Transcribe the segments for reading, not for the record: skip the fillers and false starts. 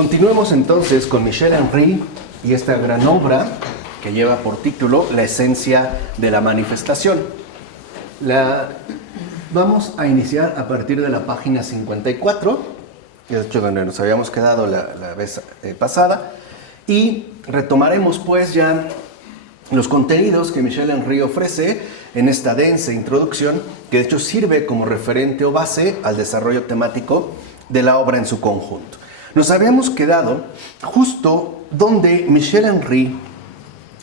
Continuemos entonces con Michel Henry y esta gran obra que lleva por título La esencia de la manifestación. Vamos a iniciar a partir de la página 54, que es de hecho donde nos habíamos quedado la vez pasada, y retomaremos pues ya los contenidos que Michel Henry ofrece en esta densa introducción, que de hecho sirve como referente o base al desarrollo temático de la obra en su conjunto. Nos habíamos quedado justo donde Michel Henry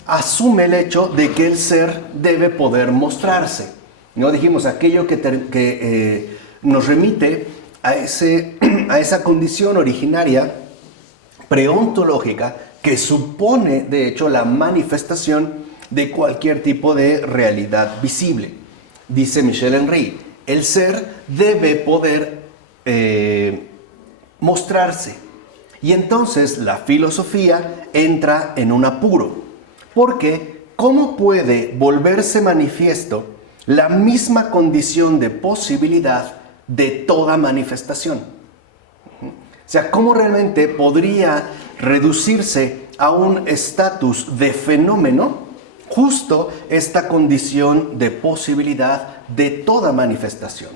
asume el hecho de que el ser debe poder mostrarse. ¿No? Dijimos aquello que nos remite a esa condición originaria preontológica que supone, de hecho, la manifestación de cualquier tipo de realidad visible. Dice Michel Henry, el ser debe poder mostrarse. Y entonces la filosofía entra en un apuro, porque ¿cómo puede volverse manifiesto la misma condición de posibilidad de toda manifestación? O sea, ¿cómo realmente podría reducirse a un estatus de fenómeno justo esta condición de posibilidad de toda manifestación?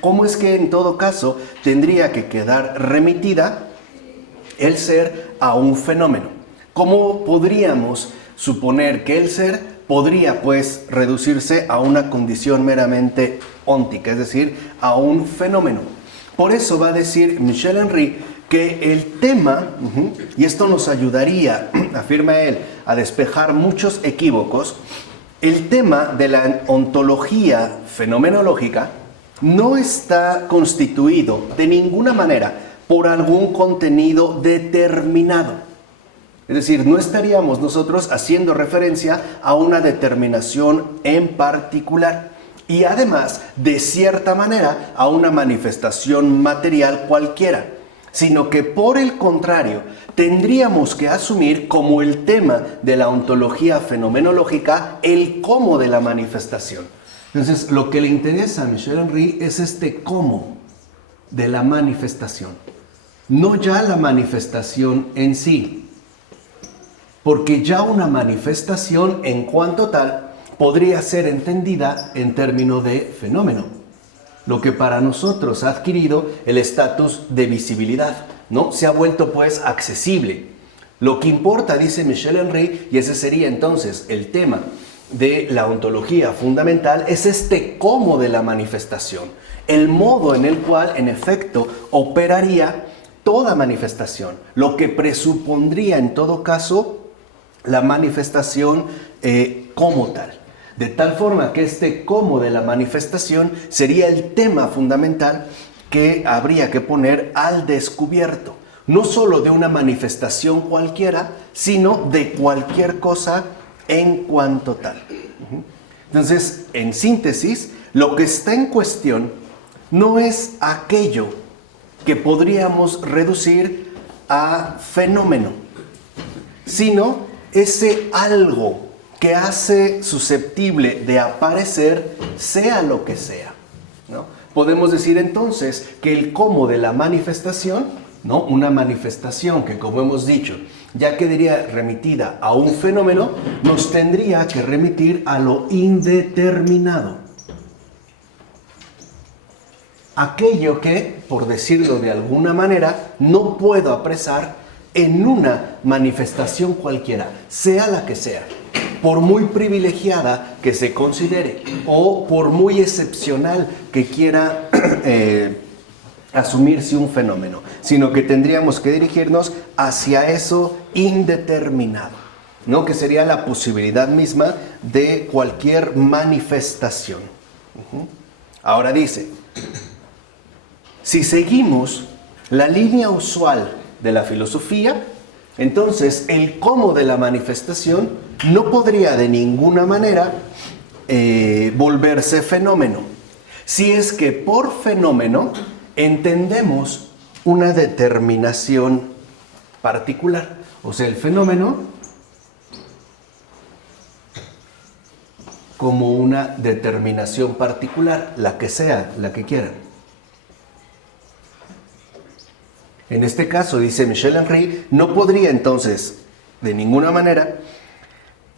¿Cómo es que en todo caso tendría que quedar remitida el ser a un fenómeno? ¿Cómo podríamos suponer que el ser podría pues reducirse a una condición meramente óntica, es decir, a un fenómeno? Por eso va a decir Michel Henry que el tema, y esto nos ayudaría, afirma él, a despejar muchos equívocos, el tema de la ontología fenomenológica no está constituido de ninguna manera por algún contenido determinado. Es decir, no estaríamos nosotros haciendo referencia a una determinación en particular y además, de cierta manera, a una manifestación material cualquiera, sino que por el contrario, tendríamos que asumir como el tema de la ontología fenomenológica el cómo de la manifestación. Entonces, lo que le interesa a Michel Henry es este cómo de la manifestación, no ya la manifestación en sí, porque ya una manifestación en cuanto tal podría ser entendida en términos de fenómeno, lo que para nosotros ha adquirido el estatus de visibilidad, ¿no? Se ha vuelto pues accesible. Lo que importa, dice Michel Henry, y ese sería entonces el tema de la ontología fundamental, es este cómo de la manifestación, el modo en el cual en efecto operaría toda manifestación, lo que presupondría en todo caso la manifestación como tal. De tal forma que este cómo de la manifestación sería el tema fundamental que habría que poner al descubierto, no solo de una manifestación cualquiera, sino de cualquier cosa en cuanto tal. Entonces, en síntesis, lo que está en cuestión no es aquello que podríamos reducir a fenómeno, sino ese algo que hace susceptible de aparecer, sea lo que sea, ¿no? Podemos decir entonces que el cómo de la manifestación, ¿no? Una manifestación que, como hemos dicho, ya quedaría remitida a un fenómeno, nos tendría que remitir a lo indeterminado. Aquello que, por decirlo de alguna manera, no puedo apresar en una manifestación cualquiera, sea la que sea, por muy privilegiada que se considere o por muy excepcional que quiera asumirse un fenómeno, sino que tendríamos que dirigirnos hacia eso indeterminado, ¿no? Que sería la posibilidad misma de cualquier manifestación. Ahora dice, si seguimos la línea usual de la filosofía, entonces el cómo de la manifestación no podría de ninguna manera volverse fenómeno, si es que por fenómeno entendemos una determinación particular. O sea, el fenómeno como una determinación particular, la que sea, la que quieran. En este caso, dice Michel Henry, no podría entonces, de ninguna manera,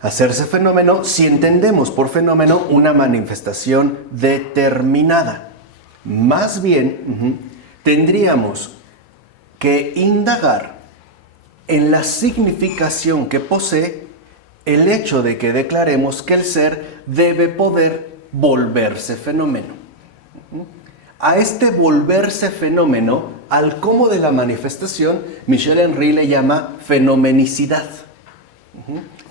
hacerse fenómeno si entendemos por fenómeno una manifestación determinada. Más bien, tendríamos que indagar en la significación que posee el hecho de que declaremos que el ser debe poder volverse fenómeno. A este volverse fenómeno, al cómo de la manifestación, Michel Henry le llama fenomenicidad,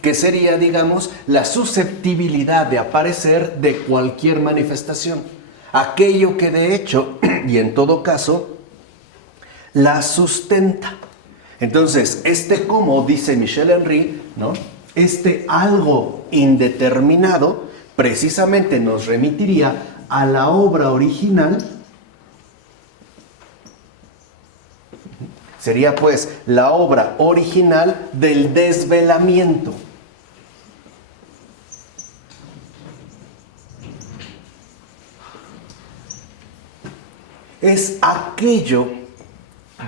que sería, digamos, la susceptibilidad de aparecer de cualquier manifestación. Aquello que de hecho, y en todo caso, la sustenta. Entonces, este cómo, dice Michel Henry, ¿no? Este algo indeterminado, precisamente nos remitiría a la obra original. Sería pues la obra original del desvelamiento. Es aquello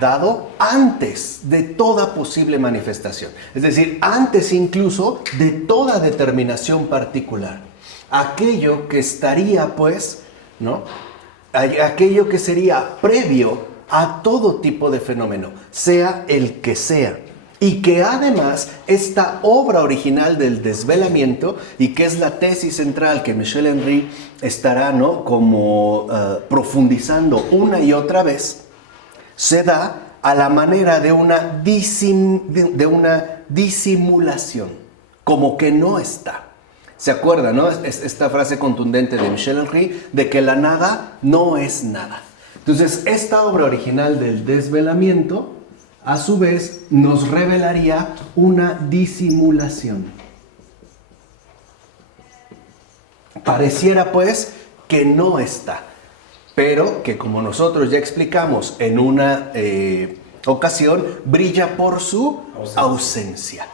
dado antes de toda posible manifestación. Es decir, antes incluso de toda determinación particular. Aquello que estaría pues, ¿no? Aquello que sería previo a todo tipo de fenómeno, sea el que sea, y que además esta obra original del desvelamiento, y que es la tesis central que Michel Henry estará, ¿no?, como profundizando una y otra vez, se da a la manera de una disimulación, como que no está. ¿Se acuerdan, no? Esta frase contundente de Michel Henry de que la nada no es nada. Entonces, esta obra original del desvelamiento, a su vez, nos revelaría una disimulación. Pareciera, pues, que no está, pero que, como nosotros ya explicamos en una ocasión, brilla por su ausencia.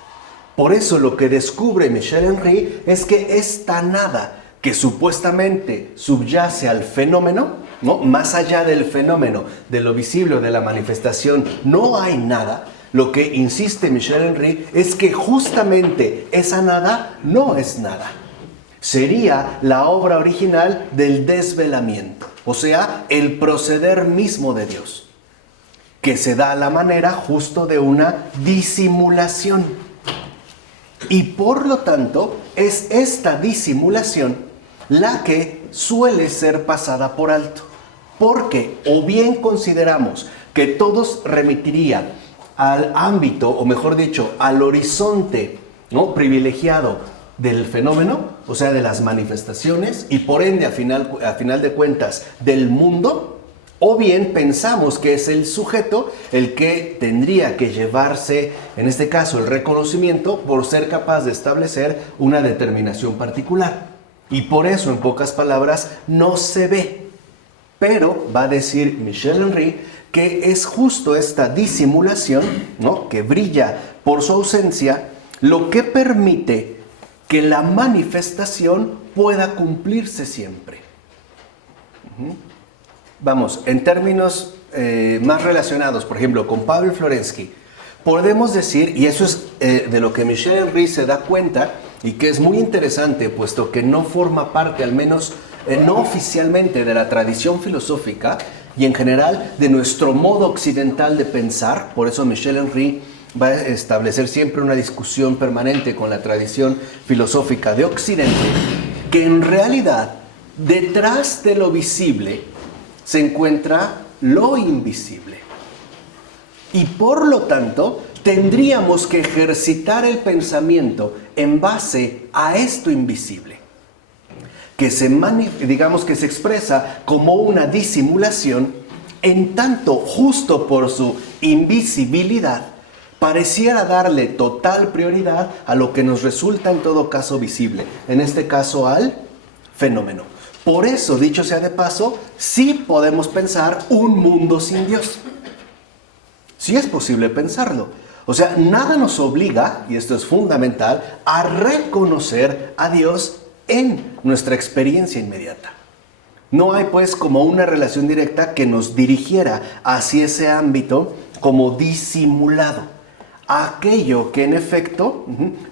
Por eso lo que descubre Michel Henry es que esta nada que supuestamente subyace al fenómeno, ¿no?, más allá del fenómeno, de lo visible o de la manifestación, no hay nada. Lo que insiste Michel Henry es que justamente esa nada no es nada. Sería la obra original del desvelamiento, o sea, el proceder mismo de Dios, que se da a la manera justo de una disimulación. Y por lo tanto, es esta disimulación la que suele ser pasada por alto. Porque o bien consideramos que todos remitiría al ámbito, o mejor dicho, al horizonte, ¿no?, privilegiado del fenómeno, o sea, de las manifestaciones, y por ende, a final de cuentas, del mundo, o bien pensamos que es el sujeto el que tendría que llevarse, en este caso, el reconocimiento por ser capaz de establecer una determinación particular. Y por eso, en pocas palabras, no se ve. Pero va a decir Michel Henry que es justo esta disimulación, ¿no?, que brilla por su ausencia, lo que permite que la manifestación pueda cumplirse siempre. Vamos, en términos más relacionados, por ejemplo, con Pavel Florensky, podemos decir, y eso es de lo que Michel Henry se da cuenta, y que es muy interesante, puesto que no forma parte, al menos no oficialmente, de la tradición filosófica y en general de nuestro modo occidental de pensar. Por eso Michel Henry va a establecer siempre una discusión permanente con la tradición filosófica de Occidente, que en realidad detrás de lo visible se encuentra lo invisible. Y por lo tanto, tendríamos que ejercitar el pensamiento en base a esto invisible, que se expresa como una disimulación, en tanto justo por su invisibilidad pareciera darle total prioridad a lo que nos resulta en todo caso visible, en este caso al fenómeno. Por eso, dicho sea de paso, sí podemos pensar un mundo sin Dios. Sí es posible pensarlo. O sea, nada nos obliga, y esto es fundamental, a reconocer a Dios en nuestra experiencia inmediata. No hay pues como una relación directa que nos dirigiera hacia ese ámbito como disimulado, aquello que en efecto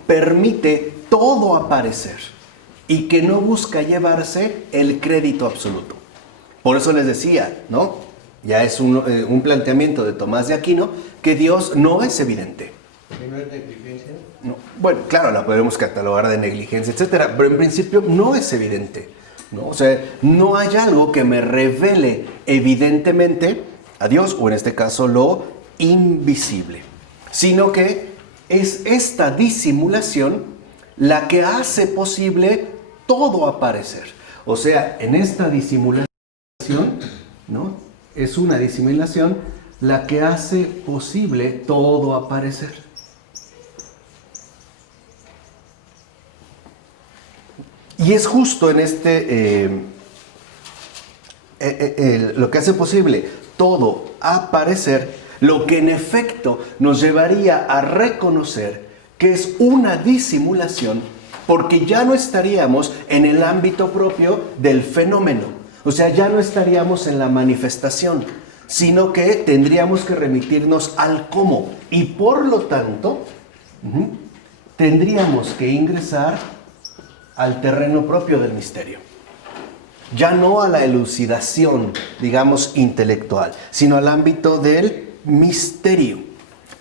permite todo aparecer y que no busca llevarse el crédito absoluto. Por eso les decía, ¿no? Ya es un planteamiento de Tomás de Aquino, que Dios no es evidente. ¿No es negligencia? No. Bueno, claro, la podemos catalogar de negligencia, etcétera, pero en principio no es evidente, ¿no? O sea, no hay algo que me revele evidentemente a Dios, o en este caso lo invisible, sino que es esta disimulación la que hace posible todo aparecer. O sea, en esta disimulación, ¿no? Es una disimulación la que hace posible todo aparecer. Y es justo en lo que hace posible todo aparecer, lo que en efecto nos llevaría a reconocer que es una disimulación, porque ya no estaríamos en el ámbito propio del fenómeno. O sea, ya no estaríamos en la manifestación, sino que tendríamos que remitirnos al cómo. Y por lo tanto, tendríamos que ingresar al terreno propio del misterio. Ya no a la elucidación, digamos, intelectual, sino al ámbito del misterio.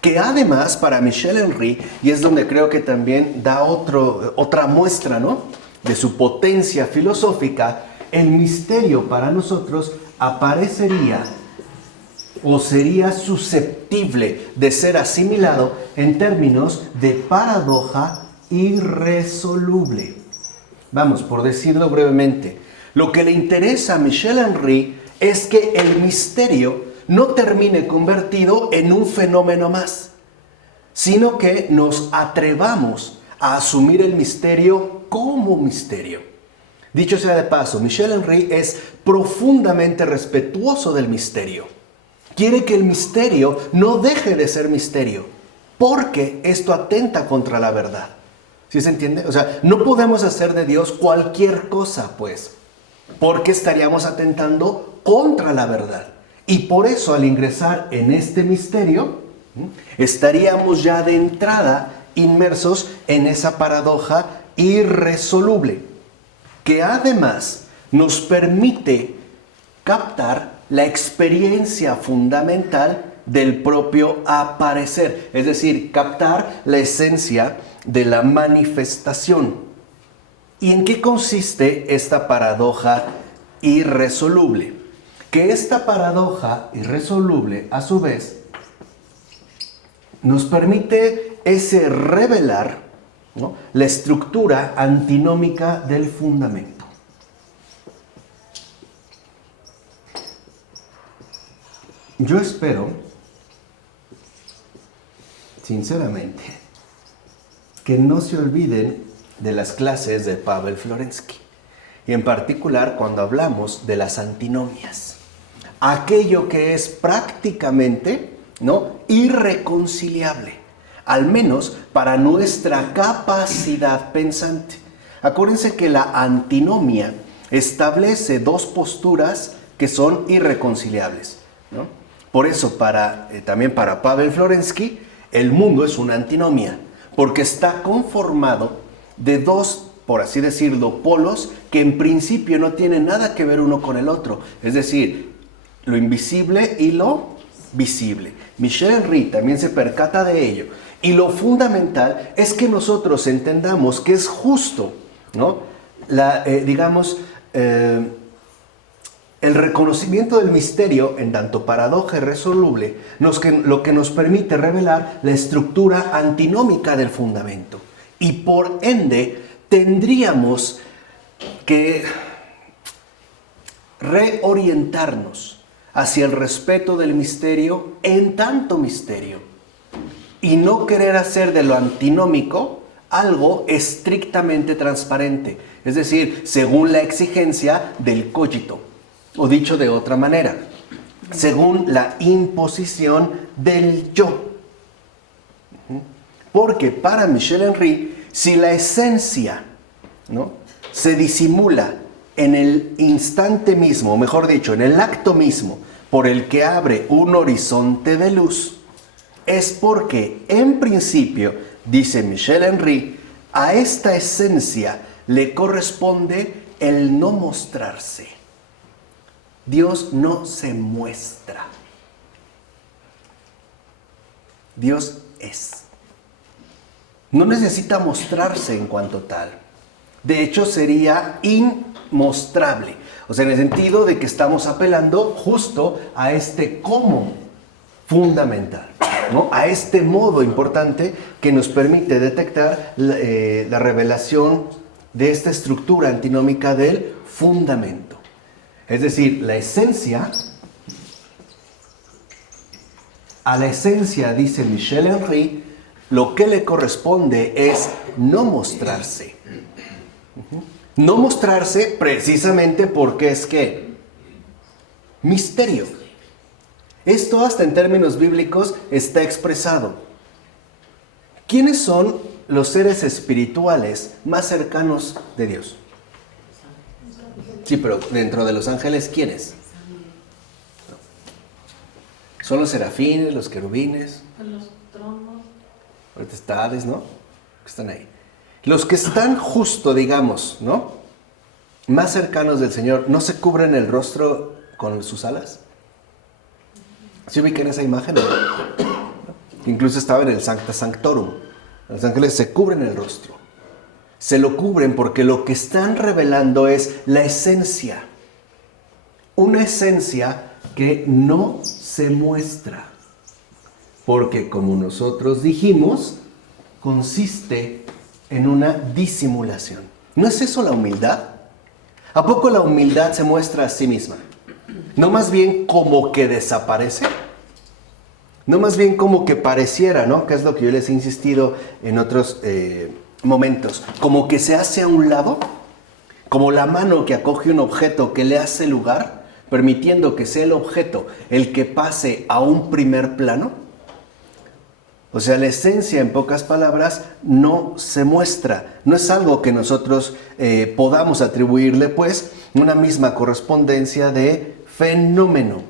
Que además, para Michel Henry, y es donde creo que también da otra muestra, ¿no?, de su potencia filosófica, el misterio para nosotros aparecería o sería susceptible de ser asimilado en términos de paradoja irresoluble. Vamos, por decirlo brevemente, lo que le interesa a Michel Henry es que el misterio no termine convertido en un fenómeno más, sino que nos atrevamos a asumir el misterio como misterio. Dicho sea de paso, Michel Henry es profundamente respetuoso del misterio. Quiere que el misterio no deje de ser misterio, porque esto atenta contra la verdad. ¿Sí se entiende? O sea, no podemos hacer de Dios cualquier cosa, pues, porque estaríamos atentando contra la verdad. Y por eso, al ingresar en este misterio, estaríamos ya de entrada inmersos en esa paradoja irresoluble, que además nos permite captar la experiencia fundamental del propio aparecer, es decir, captar la esencia de la manifestación. ¿Y en qué consiste esta paradoja irresoluble? Que esta paradoja irresoluble, a su vez, nos permite ese revelar, ¿no?, la estructura antinómica del fundamento. Yo espero, sinceramente, que no se olviden de las clases de Pavel Florensky, y en particular cuando hablamos de las antinomias, aquello que es prácticamente, ¿no?, irreconciliable, al menos para nuestra capacidad pensante. Acuérdense que la antinomia establece dos posturas que son irreconciliables, ¿no? Por eso, también para Pavel Florensky, el mundo es una antinomia, porque está conformado de dos, por así decirlo, polos que en principio no tienen nada que ver uno con el otro, es decir, lo invisible y lo visible. Michel Henry también se percata de ello. Y lo fundamental es que nosotros entendamos que es justo, ¿no?, el reconocimiento del misterio en tanto paradoja irresoluble, lo que nos permite revelar la estructura antinómica del fundamento. Y por ende, tendríamos que reorientarnos hacia el respeto del misterio en tanto misterio, y no querer hacer de lo antinómico algo estrictamente transparente, es decir, según la exigencia del cogito, o dicho de otra manera, según la imposición del yo. Porque para Michel Henry, si la esencia, ¿no?, se disimula en el instante mismo, o mejor dicho, en el acto mismo, por el que abre un horizonte de luz, es porque, en principio, dice Michel Henry, a esta esencia le corresponde el no mostrarse. Dios no se muestra. Dios es. No necesita mostrarse en cuanto tal. De hecho, sería inmostrable. O sea, en el sentido de que estamos apelando justo a este cómo fundamental, ¿no? A este modo importante que nos permite detectar la revelación de esta estructura antinómica del fundamento. Es decir, la esencia, a la esencia, dice Michel Henry, lo que le corresponde es no mostrarse. No mostrarse precisamente porque es que misterio. Esto hasta en términos bíblicos está expresado. ¿Quiénes son los seres espirituales más cercanos de Dios? Sí, pero dentro de los ángeles, ¿quiénes? Son los serafines, los querubines. Los tronos. Potestades, ¿no? Que están ahí. Los que están justo, digamos, ¿no? Más cercanos del Señor, ¿no se cubren el rostro con sus alas? ¿Sí ubican esa imagen? Incluso estaba en el Sancta Sanctorum. Los ángeles se cubren el rostro. Se lo cubren porque lo que están revelando es la esencia. Una esencia que no se muestra. Porque, como nosotros dijimos, consiste en una disimulación. ¿No es eso la humildad? ¿A poco la humildad se muestra a sí misma? ¿No más bien como que desaparece? ¿No más bien como que pareciera, ¿no? Que es lo que yo les he insistido en otros momentos. Como que se hace a un lado, como la mano que acoge un objeto que le hace lugar, permitiendo que sea el objeto el que pase a un primer plano. O sea, la esencia, en pocas palabras, no se muestra. No es algo que nosotros podamos atribuirle, pues, una misma correspondencia de fenómeno.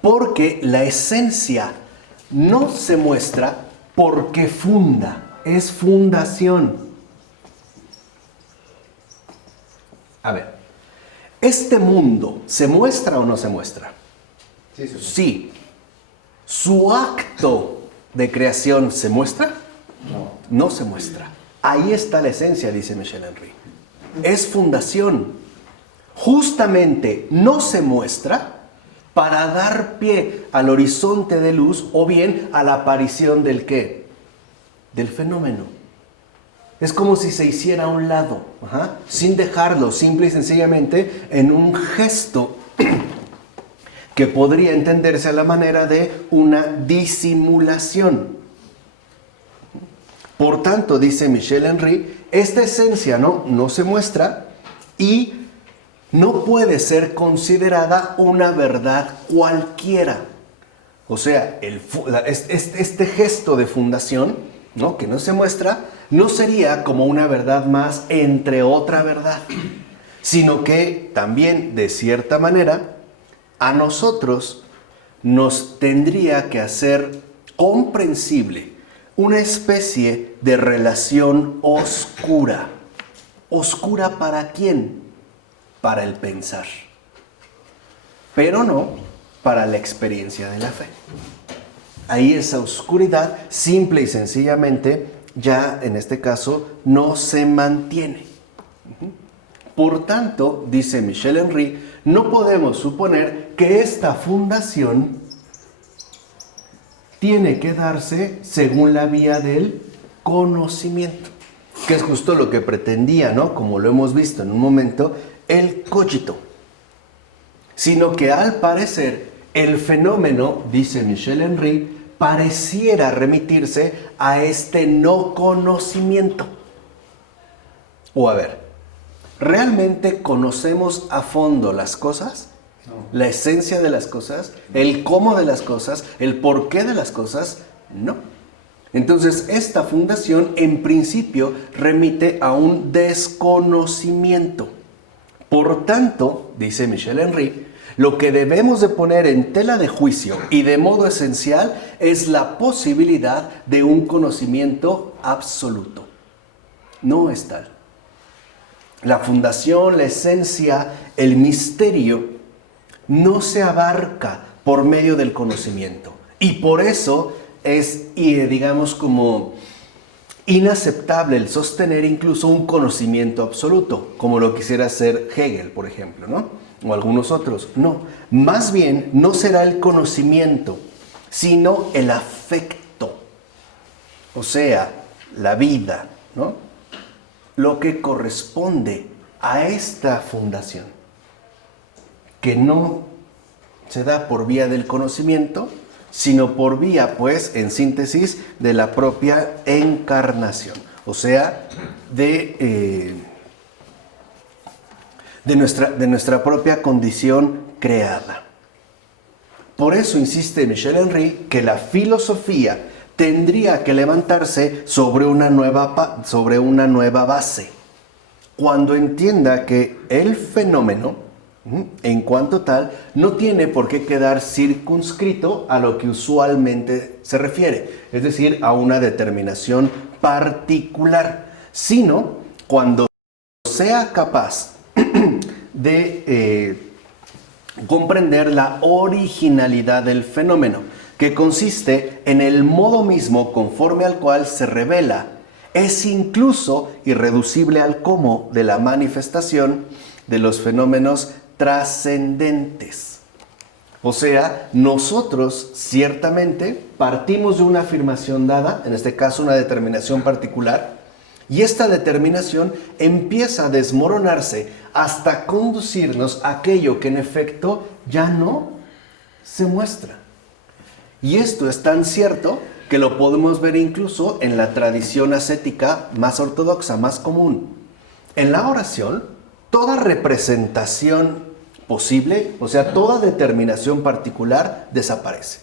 Porque la esencia no se muestra porque funda, es fundación. A ver, ¿este mundo se muestra o no se muestra? Sí. Sí. ¿Su acto de creación se muestra? No se muestra. Ahí está la esencia, dice Michel Henry. Es fundación. Justamente no se muestra para dar pie al horizonte de luz o bien a la aparición del ¿qué? Del fenómeno. Es como si se hiciera a un lado, sin dejarlo, simple y sencillamente en un gesto que podría entenderse a la manera de una disimulación. Por tanto, dice Michel Henry, esta esencia no se muestra y no puede ser considerada una verdad cualquiera. O sea, este gesto de fundación, ¿no? Que no se muestra, no sería como una verdad más entre otra verdad, sino que también, de cierta manera, a nosotros nos tendría que hacer comprensible una especie de relación oscura. ¿Oscura para quién? Para el pensar. Pero no para la experiencia de la fe. Ahí esa oscuridad, simple y sencillamente, ya en este caso, no se mantiene. Por tanto, dice Michel Henry, no podemos suponer que esta fundación tiene que darse según la vía del conocimiento, que es justo lo que pretendía, ¿no? Como lo hemos visto en un momento, el cogito. Sino que al parecer el fenómeno, dice Michel Henry, pareciera remitirse a este no conocimiento. O a ver, ¿realmente conocemos a fondo las cosas? No. ¿La esencia de las cosas? ¿El cómo de las cosas? ¿El porqué de las cosas? No. Entonces, esta fundación en principio remite a un desconocimiento. Por tanto, dice Michel Henry, Lo que debemos de poner en tela de juicio y de modo esencial es la posibilidad de un conocimiento absoluto. No es tal. La fundación, la esencia, el misterio no se abarca por medio del conocimiento. Y por eso es, digamos, como inaceptable el sostener incluso un conocimiento absoluto, como lo quisiera hacer Hegel, por ejemplo, ¿no? O algunos otros. No, más bien no será el conocimiento, sino el afecto, o sea, la vida, ¿no? Lo que corresponde a esta fundación, que no se da por vía del conocimiento, sino por vía, pues, en síntesis, de la propia encarnación, o sea, de nuestra propia condición creada. Por eso insiste Michel Henry que la filosofía tendría que levantarse sobre una nueva base, cuando entienda que el fenómeno, en cuanto tal, no tiene por qué quedar circunscrito a lo que usualmente se refiere, es decir, a una determinación particular, sino cuando sea capaz de comprender la originalidad del fenómeno, que consiste en el modo mismo conforme al cual se revela, es incluso irreducible al cómo de la manifestación de los fenómenos trascendentes. O sea, nosotros ciertamente partimos de una afirmación dada, en este caso una determinación particular, y esta determinación empieza a desmoronarse hasta conducirnos a aquello que en efecto ya no se muestra. Y esto es tan cierto que lo podemos ver incluso en la tradición ascética más ortodoxa, más común. En la oración, toda representación posible, o sea, toda determinación particular, desaparece.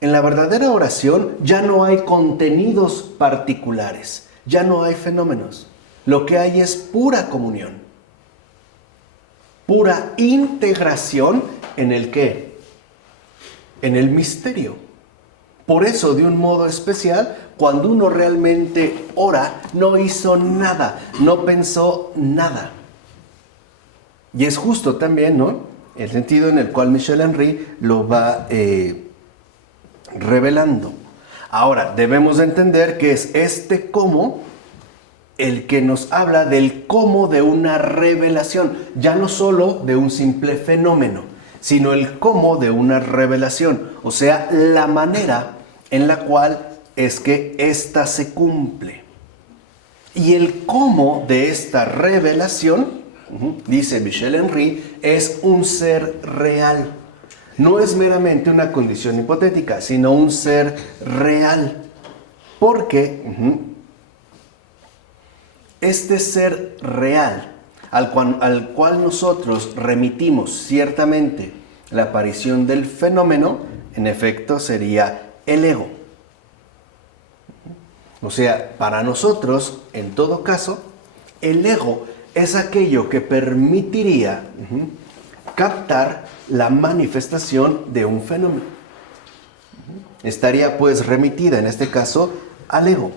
En la verdadera oración ya no hay contenidos particulares, ya no hay fenómenos. Lo que hay es pura comunión, pura integración en el ¿qué? En el misterio. Por eso, de un modo especial, cuando uno realmente ora, no hizo nada, no pensó nada. Y es justo también, ¿no?, el sentido en el cual Michel Henry lo va revelando. Ahora, debemos de entender que es este cómo el que nos habla del cómo de una revelación, ya no solo de un simple fenómeno, sino el cómo de una revelación, o sea, la manera en la cual es que ésta se cumple. Y el cómo de esta revelación, dice Michel Henry, es un ser real. No es meramente una condición hipotética, sino un ser real. Porque este ser real, al cual nosotros remitimos ciertamente la aparición del fenómeno, en efecto sería el ego. O sea, para nosotros, en todo caso, el ego es aquello que permitiría captar la manifestación de un fenómeno. Estaría pues remitida en este caso al ego.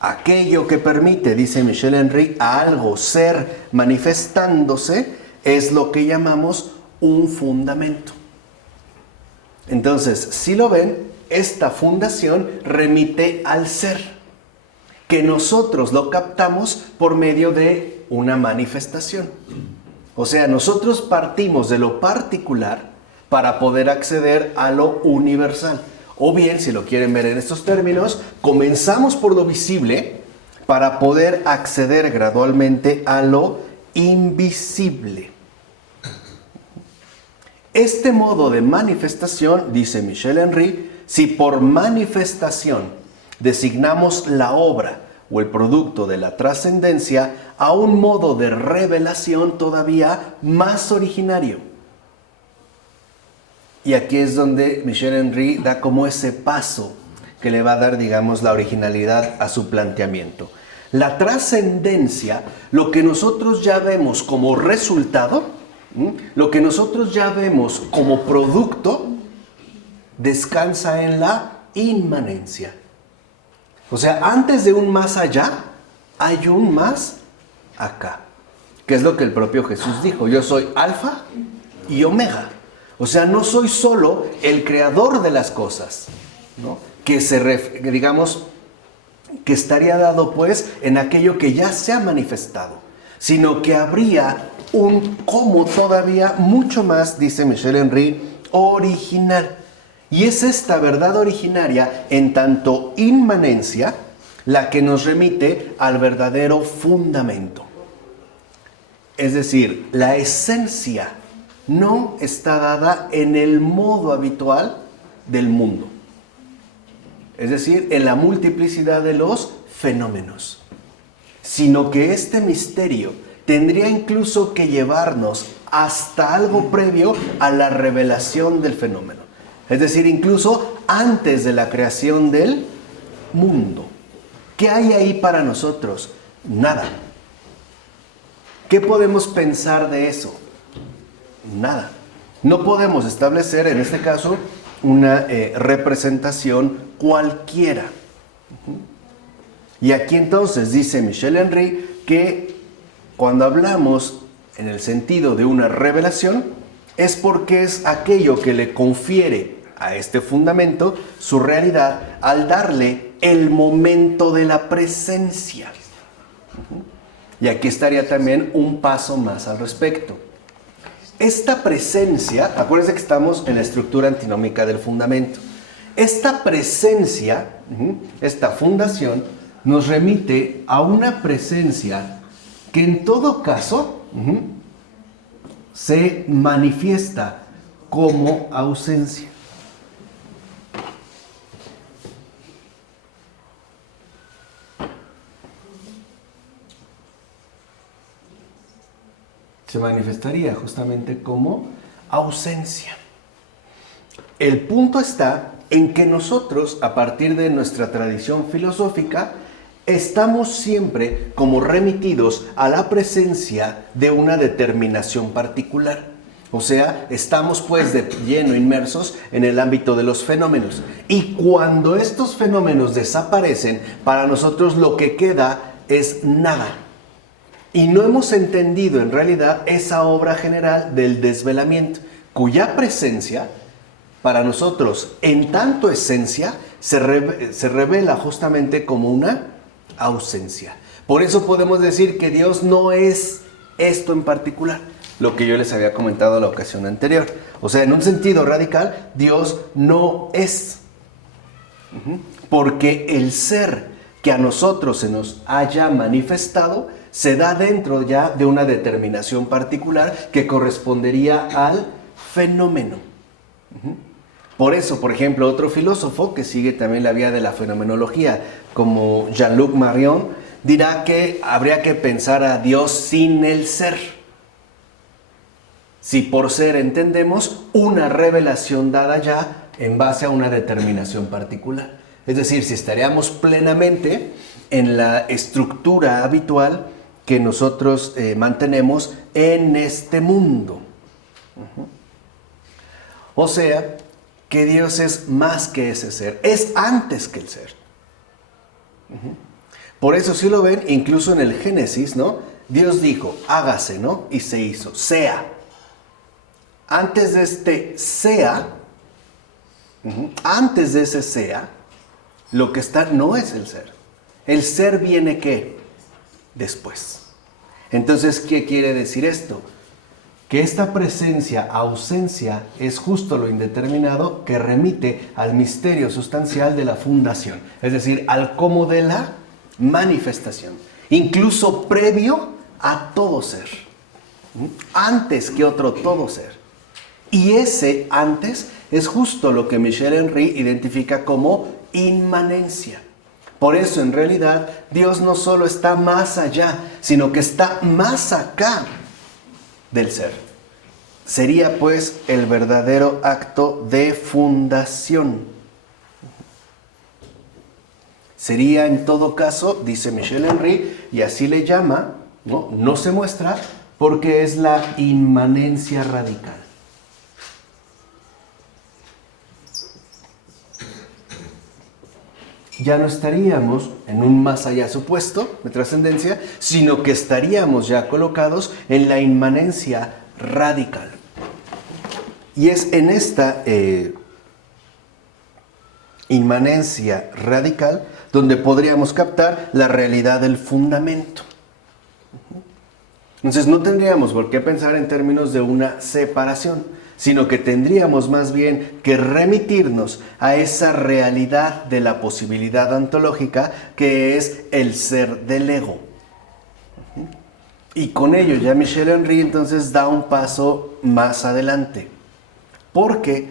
Aquello que permite, dice Michel Henry, a algo ser manifestándose es lo que llamamos un fundamento. Entonces, si lo ven, esta fundación remite al ser, que nosotros lo captamos por medio de una manifestación. O sea, nosotros partimos de lo particular para poder acceder a lo universal. O bien, si lo quieren ver en estos términos, comenzamos por lo visible para poder acceder gradualmente a lo invisible. Este modo de manifestación, dice Michel Henry, si por manifestación designamos la obra o el producto de la trascendencia a un modo de revelación todavía más originario. Y aquí es donde Michel Henry da como ese paso que le va a dar, digamos, la originalidad a su planteamiento. La trascendencia, lo que nosotros ya vemos como resultado, Lo que nosotros ya vemos como producto descansa en la inmanencia. O sea, antes de un más allá, hay un más acá. Que es lo que el propio Jesús dijo. Yo soy alfa y omega. O sea, no soy solo el creador de las cosas, ¿no? Que digamos, que estaría dado pues en aquello que ya se ha manifestado, sino que habría un cómo todavía mucho más, dice Michel Henry, original. Y es esta verdad originaria en tanto inmanencia la que nos remite al verdadero fundamento. Es decir, la esencia no está dada en el modo habitual del mundo. Es decir, en la multiplicidad de los fenómenos. Sino que este misterio tendría incluso que llevarnos hasta algo previo a la revelación del fenómeno. Es decir, incluso antes de la creación del mundo. ¿Qué hay ahí para nosotros? Nada. ¿Qué podemos pensar de eso? Nada. No podemos establecer, en este caso, una representación cualquiera. Y aquí entonces dice Michel Henry que cuando hablamos en el sentido de una revelación, es porque es aquello que le confiere a este fundamento su realidad al darle el momento de la presencia. Y aquí estaría también un paso más al respecto. Esta presencia, acuérdense que estamos en la estructura antinómica del fundamento. Esta presencia, esta fundación, nos remite a una presencia que en todo caso se manifiesta como ausencia. Se manifestaría justamente como ausencia. El punto está en que nosotros, a partir de nuestra tradición filosófica, estamos siempre como remitidos a la presencia de una determinación particular. O sea, estamos pues de lleno inmersos en el ámbito de los fenómenos. Y cuando estos fenómenos desaparecen, para nosotros lo que queda es nada. Y no hemos entendido en realidad esa obra general del desvelamiento, cuya presencia, para nosotros, en tanto esencia, se revela justamente como una ausencia. Por eso podemos decir que Dios no es esto en particular, lo que yo les había comentado la ocasión anterior. O sea, en un sentido radical, Dios no es. Porque el ser que a nosotros se nos haya manifestado se da dentro ya de una determinación particular que correspondería al fenómeno. Por eso, por ejemplo, otro filósofo que sigue también la vía de la fenomenología, como Jean-Luc Marion, dirá que habría que pensar a Dios sin el ser. Si por ser entendemos una revelación dada ya en base a una determinación particular. Es decir, si estaríamos plenamente en la estructura habitual que nosotros mantenemos en este mundo. O sea, que Dios es más que ese ser, es antes que el ser. Por eso si lo ven, incluso en el Génesis, ¿no? Dios dijo, hágase, ¿no? Y se hizo, sea. Antes de este sea, antes de ese sea, lo que está no es el ser. El ser viene ¿qué? Después. Entonces, ¿qué quiere decir esto? Que esta presencia, ausencia, es justo lo indeterminado que remite al misterio sustancial de la fundación. Es decir, al cómo de la manifestación. Incluso previo a todo ser. Antes que otro todo ser. Y ese antes es justo lo que Michel Henry identifica como inmanencia. Por eso, en realidad, Dios no solo está más allá, sino que está más acá del ser. Sería, pues, el verdadero acto de fundación. Sería, en todo caso, dice Michel Henry, y así le llama, no se muestra porque es la inmanencia radical. Ya no estaríamos en un más allá supuesto de trascendencia, sino que estaríamos ya colocados en la inmanencia radical. Y es en esta inmanencia radical donde podríamos captar la realidad del fundamento. Entonces no tendríamos por qué pensar en términos de una separación, sino que tendríamos más bien que remitirnos a esa realidad de la posibilidad ontológica que es el ser del ego. Y con ello ya Michel Henry entonces da un paso más adelante, porque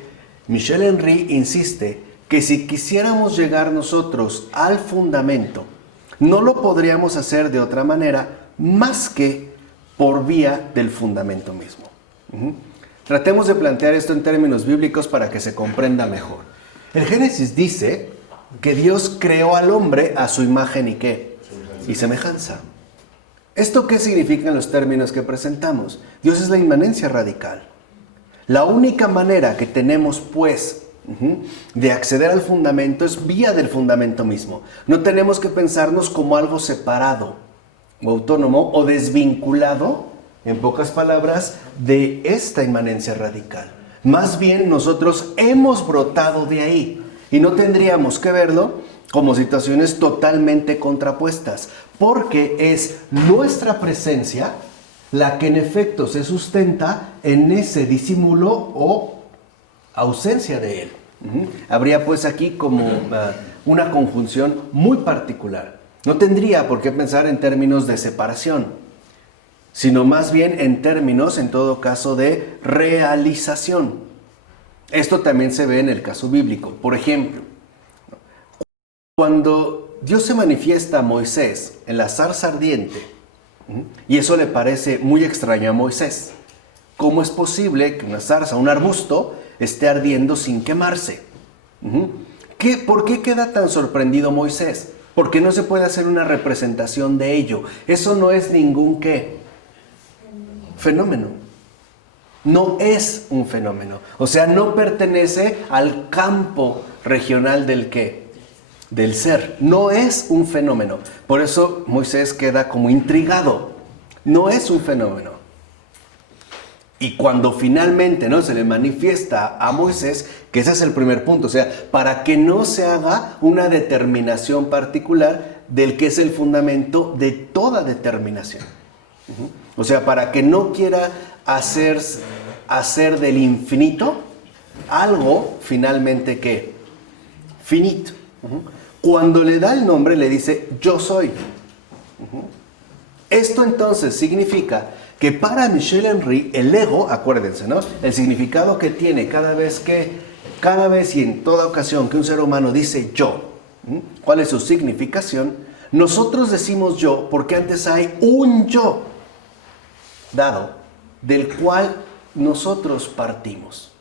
Michel Henry insiste que si quisiéramos llegar nosotros al fundamento, no lo podríamos hacer de otra manera más que por vía del fundamento mismo. Tratemos de plantear esto en términos bíblicos para que se comprenda mejor. El Génesis dice que Dios creó al hombre a su imagen y ¿qué? Y semejanza. ¿Esto qué significa en los términos que presentamos? Dios es la inmanencia radical. La única manera que tenemos, pues, de acceder al fundamento es vía del fundamento mismo. No tenemos que pensarnos como algo separado, o autónomo, o desvinculado, en pocas palabras, de esta inmanencia radical. Más bien nosotros hemos brotado de ahí y no tendríamos que verlo como situaciones totalmente contrapuestas, porque es nuestra presencia la que en efecto se sustenta en ese disimulo o ausencia de él. Habría pues aquí como una conjunción muy particular. No tendría por qué pensar en términos de separación, sino más bien en términos, en todo caso, de realización. Esto también se ve en el caso bíblico. Por ejemplo, cuando Dios se manifiesta a Moisés en la zarza ardiente, y eso le parece muy extraño a Moisés, ¿cómo es posible que una zarza, un arbusto, esté ardiendo sin quemarse? ¿Por qué queda tan sorprendido Moisés? Porque no se puede hacer una representación de ello. Eso no es ningún ¿qué? Fenómeno. No es un fenómeno. O sea, no pertenece al campo regional del ¿qué? Del ser. No es un fenómeno. Por eso Moisés queda como intrigado. No es un fenómeno. Y cuando finalmente se le manifiesta a Moisés, que ese es el primer punto, o sea, para que no se haga una determinación particular del que es el fundamento de toda determinación. O sea, para que no quiera hacer del infinito algo finalmente ¿qué? Finito. Cuando le da el nombre le dice yo soy. Esto entonces significa que para Michel Henry el ego, acuérdense, ¿no? El significado que tiene cada vez y en toda ocasión que un ser humano dice yo, ¿cuál es su significación? Nosotros decimos yo porque antes hay un yo dado del cual nosotros partimos.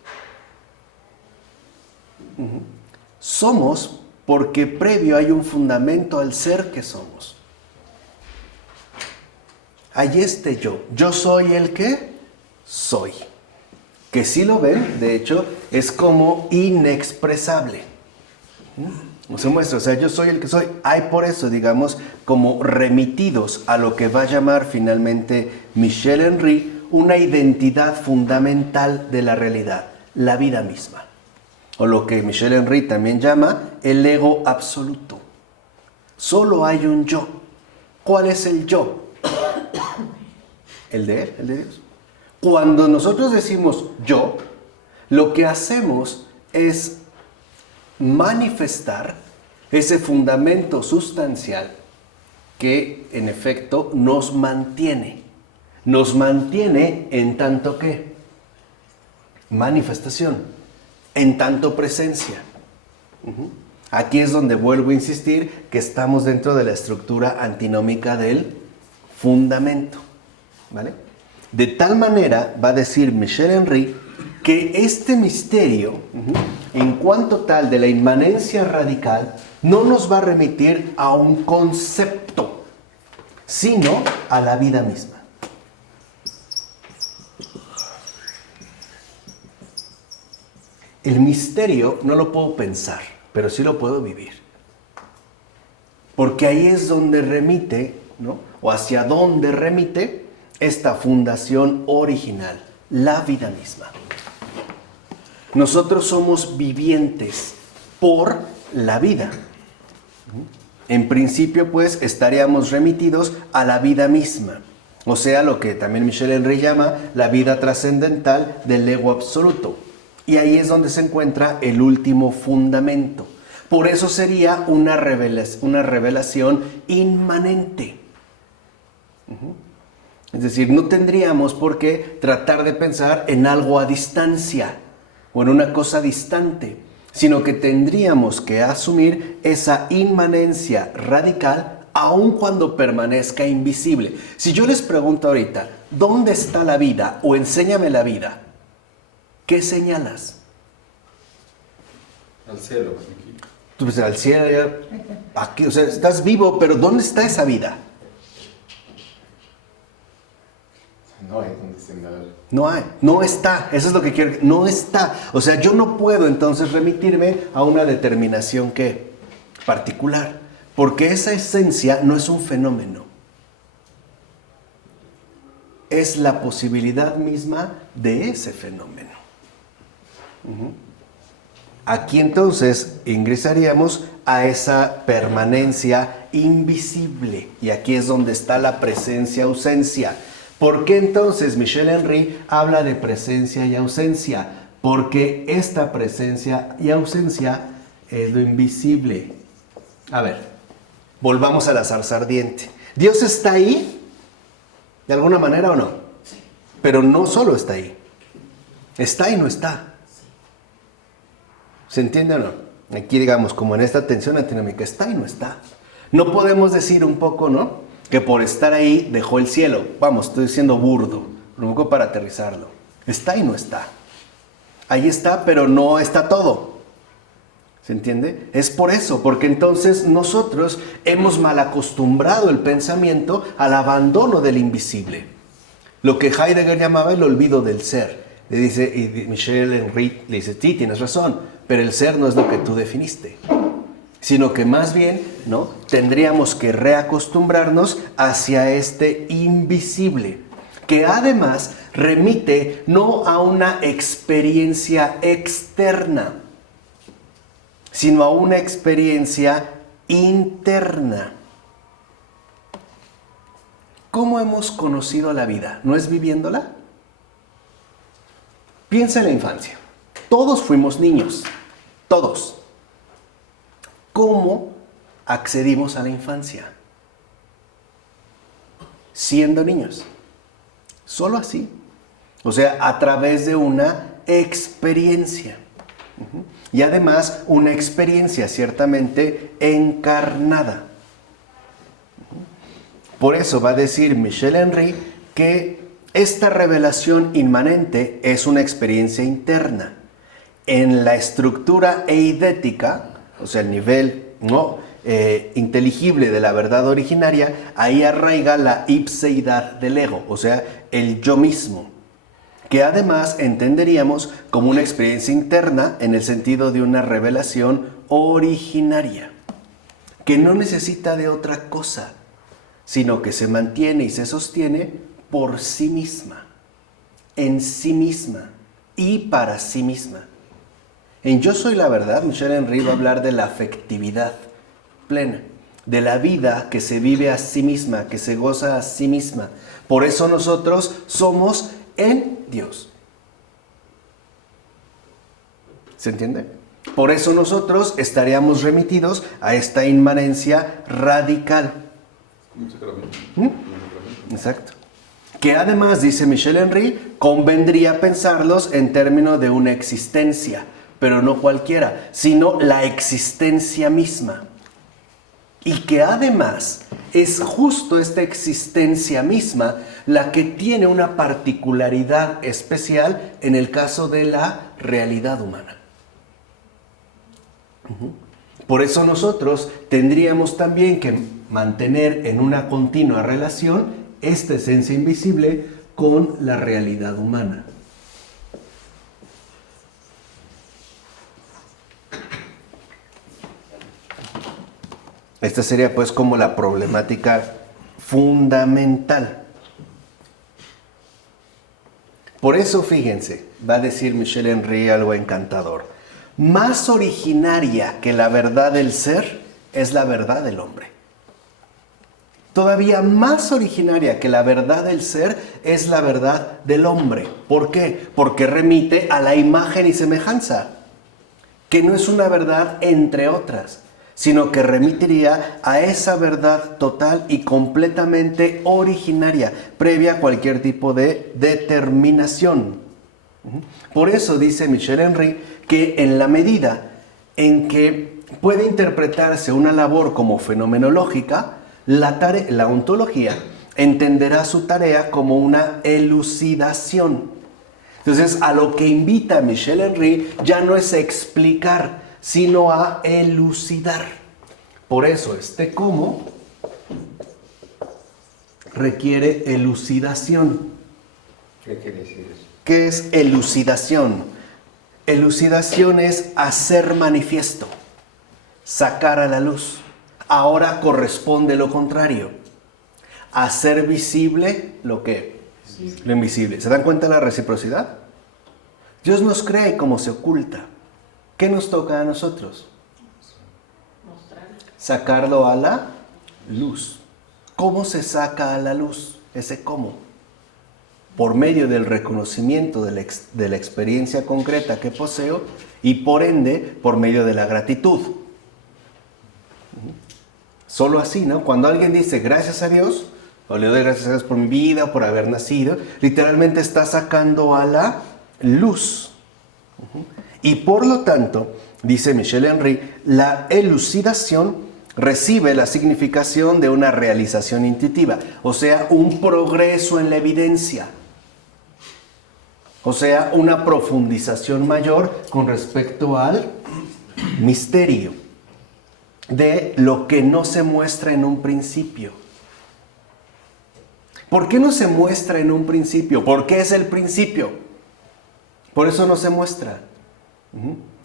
Somos porque previo hay un fundamento al ser que somos. Hay este yo. Yo soy el que soy. Que si lo ven, de hecho, es como inexpresable. No se muestra, o sea, yo soy el que soy. Hay por eso, digamos, como remitidos a lo que va a llamar finalmente Michel Henry una identidad fundamental de la realidad, la vida misma. O lo que Michel Henry también llama el ego absoluto. Solo hay un yo. ¿Cuál es el yo? El de él, el de Dios. Cuando nosotros decimos yo, lo que hacemos es manifestar ese fundamento sustancial que en efecto nos mantiene en tanto que manifestación, en tanto presencia. Aquí es donde vuelvo a insistir que estamos dentro de la estructura antinómica del fundamento, ¿vale? De tal manera, va a decir Michel Henry, que este misterio, en cuanto tal de la inmanencia radical, no nos va a remitir a un concepto, sino a la vida misma. el misterio no lo puedo pensar, pero sí lo puedo vivir. Porque ahí es donde remite, ¿no? O hacia dónde remite esta fundación original, la vida misma. Nosotros somos vivientes por la vida. En principio, pues, estaríamos remitidos a la vida misma. O sea, lo que también Michel Henry llama la vida trascendental del ego absoluto. Y ahí es donde se encuentra el último fundamento. Por eso sería una revelación inmanente. Es decir, no tendríamos por qué tratar de pensar en algo a distancia o en una cosa distante, sino que tendríamos que asumir esa inmanencia radical aun cuando permanezca invisible. Si yo les pregunto ahorita, ¿dónde está la vida? O enséñame la vida, ¿qué señalas? Al cielo. Tú dices, al cielo, aquí, o sea, estás vivo, pero ¿dónde está esa vida? No hay donde señalar. No hay, no está, eso es lo que quiero, no está. O sea, yo no puedo entonces remitirme a una determinación ¿qué? Particular, porque esa esencia no es un fenómeno. Es la posibilidad misma de ese fenómeno. Aquí entonces ingresaríamos a esa permanencia invisible, y aquí es donde está la presencia-ausencia. ¿Por qué entonces Michel Henry habla de presencia y ausencia? Porque esta presencia y ausencia es lo invisible. A ver, volvamos a la zarza ardiente. ¿Dios está ahí? ¿De alguna manera o no? Pero no solo está ahí. Está y no está. ¿Se entiende o no? Aquí digamos, como en esta tensión antinómica, está y no está. No podemos decir un poco, ¿no?, que por estar ahí dejó el cielo. Vamos, estoy diciendo burdo, un poco para aterrizarlo. Está y no está. Ahí está, pero no está todo. ¿Se entiende? Es por eso, porque entonces nosotros hemos mal acostumbrado el pensamiento al abandono del invisible. Lo que Heidegger llamaba el olvido del ser. Le dice, y Michel Henry le dice, sí, tienes razón, pero el ser no es lo que tú definiste. Sino que más bien, ¿no?, tendríamos que reacostumbrarnos hacia este invisible, que además remite no a una experiencia externa, sino a una experiencia interna. ¿Cómo hemos conocido la vida? ¿No es viviéndola? Piensa en la infancia. Todos fuimos niños, todos. ¿Cómo accedimos a la infancia? Siendo niños. Solo así. O sea, a través de una experiencia. Y además, una experiencia ciertamente encarnada. Por eso va a decir Michel Henry que esta revelación inmanente es una experiencia interna. En la estructura eidética, o sea, el nivel inteligible de la verdad originaria, ahí arraiga la ipseidad del ego, o sea, el yo mismo, que además entenderíamos como una experiencia interna en el sentido de una revelación originaria, que no necesita de otra cosa, sino que se mantiene y se sostiene por sí misma, en sí misma y para sí misma. En Yo soy la verdad, Michel Henry va a hablar de la afectividad plena, de la vida que se vive a sí misma, que se goza a sí misma. Por eso nosotros somos en Dios. ¿Se entiende? Por eso nosotros estaríamos remitidos a esta inmanencia radical. Exacto. Que además, dice Michel Henry, convendría pensarlos en términos de una existencia, pero no cualquiera, sino la existencia misma. Y que además es justo esta existencia misma la que tiene una particularidad especial en el caso de la realidad humana. Por eso nosotros tendríamos también que mantener en una continua relación esta esencia invisible con la realidad humana. Esta sería pues como la problemática fundamental. Por eso, fíjense, va a decir Michel Henry algo encantador. Más originaria que la verdad del ser es la verdad del hombre. Todavía más originaria que la verdad del ser es la verdad del hombre. ¿Por qué? Porque remite a la imagen y semejanza, que no es una verdad entre otras, sino que remitiría a esa verdad total y completamente originaria, previa a cualquier tipo de determinación. Por eso dice Michel Henry que en la medida en que puede interpretarse una labor como fenomenológica, la ontología entenderá su tarea como una elucidación. Entonces, a lo que invita Michel Henry ya no es explicar, sino a elucidar. Por eso, este cómo requiere elucidación. ¿Qué quiere decir eso? ¿Qué es elucidación? Elucidación es hacer manifiesto, sacar a la luz. Ahora corresponde lo contrario, hacer visible lo que, lo invisible. ¿Se dan cuenta de la reciprocidad? Dios nos crea y como se oculta. ¿Qué nos toca a nosotros? Sacarlo a la luz. ¿Cómo se saca a la luz? Ese cómo. Por medio del reconocimiento de la experiencia concreta que poseo y por ende por medio de la gratitud. Solo así, ¿no? Cuando alguien dice gracias a Dios, o le doy gracias a Dios por mi vida, por haber nacido, literalmente está sacando a la luz. Y por lo tanto, dice Michel Henry, la elucidación recibe la significación de una realización intuitiva, o sea, un progreso en la evidencia, o sea, una profundización mayor con respecto al misterio de lo que no se muestra en un principio. ¿Por qué no se muestra en un principio? ¿Por qué es el principio? Por eso no se muestra.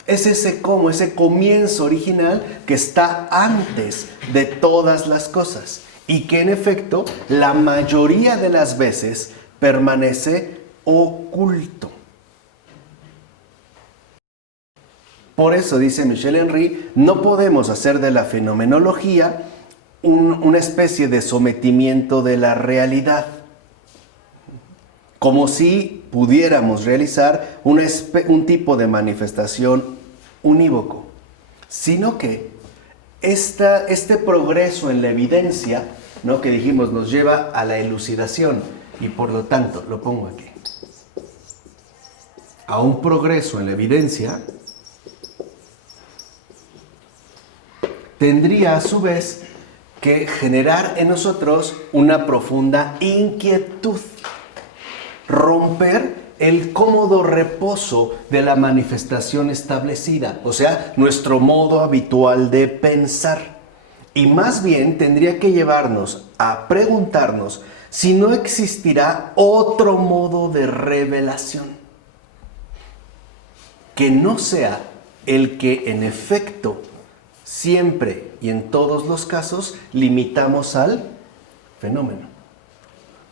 Es ese cómo, ese comienzo original que está antes de todas las cosas y que en efecto la mayoría de las veces permanece oculto. Por eso, dice Michel Henry, no podemos hacer de la fenomenología una especie de sometimiento de la realidad, como si pudiéramos realizar un tipo de manifestación unívoco, sino que este progreso en la evidencia, ¿no?, que dijimos nos lleva a la elucidación y por lo tanto, lo pongo aquí, a un progreso en la evidencia, tendría a su vez que generar en nosotros una profunda inquietud, romper el cómodo reposo de la manifestación establecida, o sea, nuestro modo habitual de pensar. Y más bien tendría que llevarnos a preguntarnos si no existirá otro modo de revelación, que no sea el que en efecto siempre y en todos los casos limitamos al fenómeno.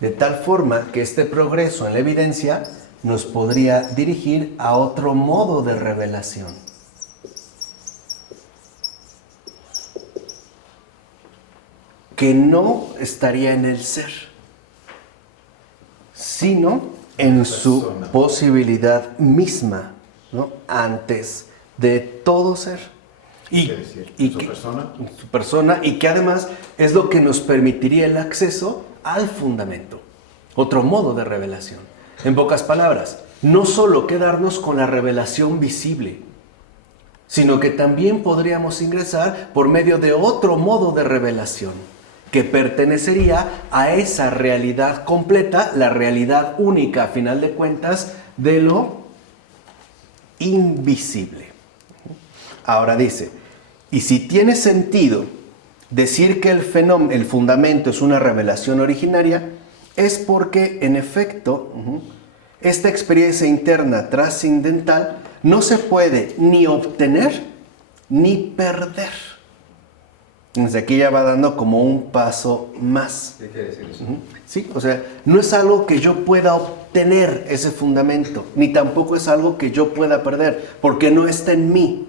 De tal forma que este progreso en la evidencia nos podría dirigir a otro modo de revelación. Que no estaría en el ser, sino en su posibilidad misma, ¿no?, antes de todo ser. Su persona, y que además es lo que nos permitiría el acceso al fundamento, otro modo de revelación. En pocas palabras, no solo quedarnos con la revelación visible, sino que también podríamos ingresar por medio de otro modo de revelación, que pertenecería a esa realidad completa, la realidad única, a final de cuentas, de lo invisible. Ahora dice, y si tiene sentido decir que el fundamento es una revelación originaria, es porque, en efecto, esta experiencia interna trascendental no se puede ni obtener ni perder. Desde aquí ya va dando como un paso más. ¿Qué quiere decir eso? Sí, o sea, no es algo que yo pueda obtener ese fundamento, ni tampoco es algo que yo pueda perder, porque no está en mí.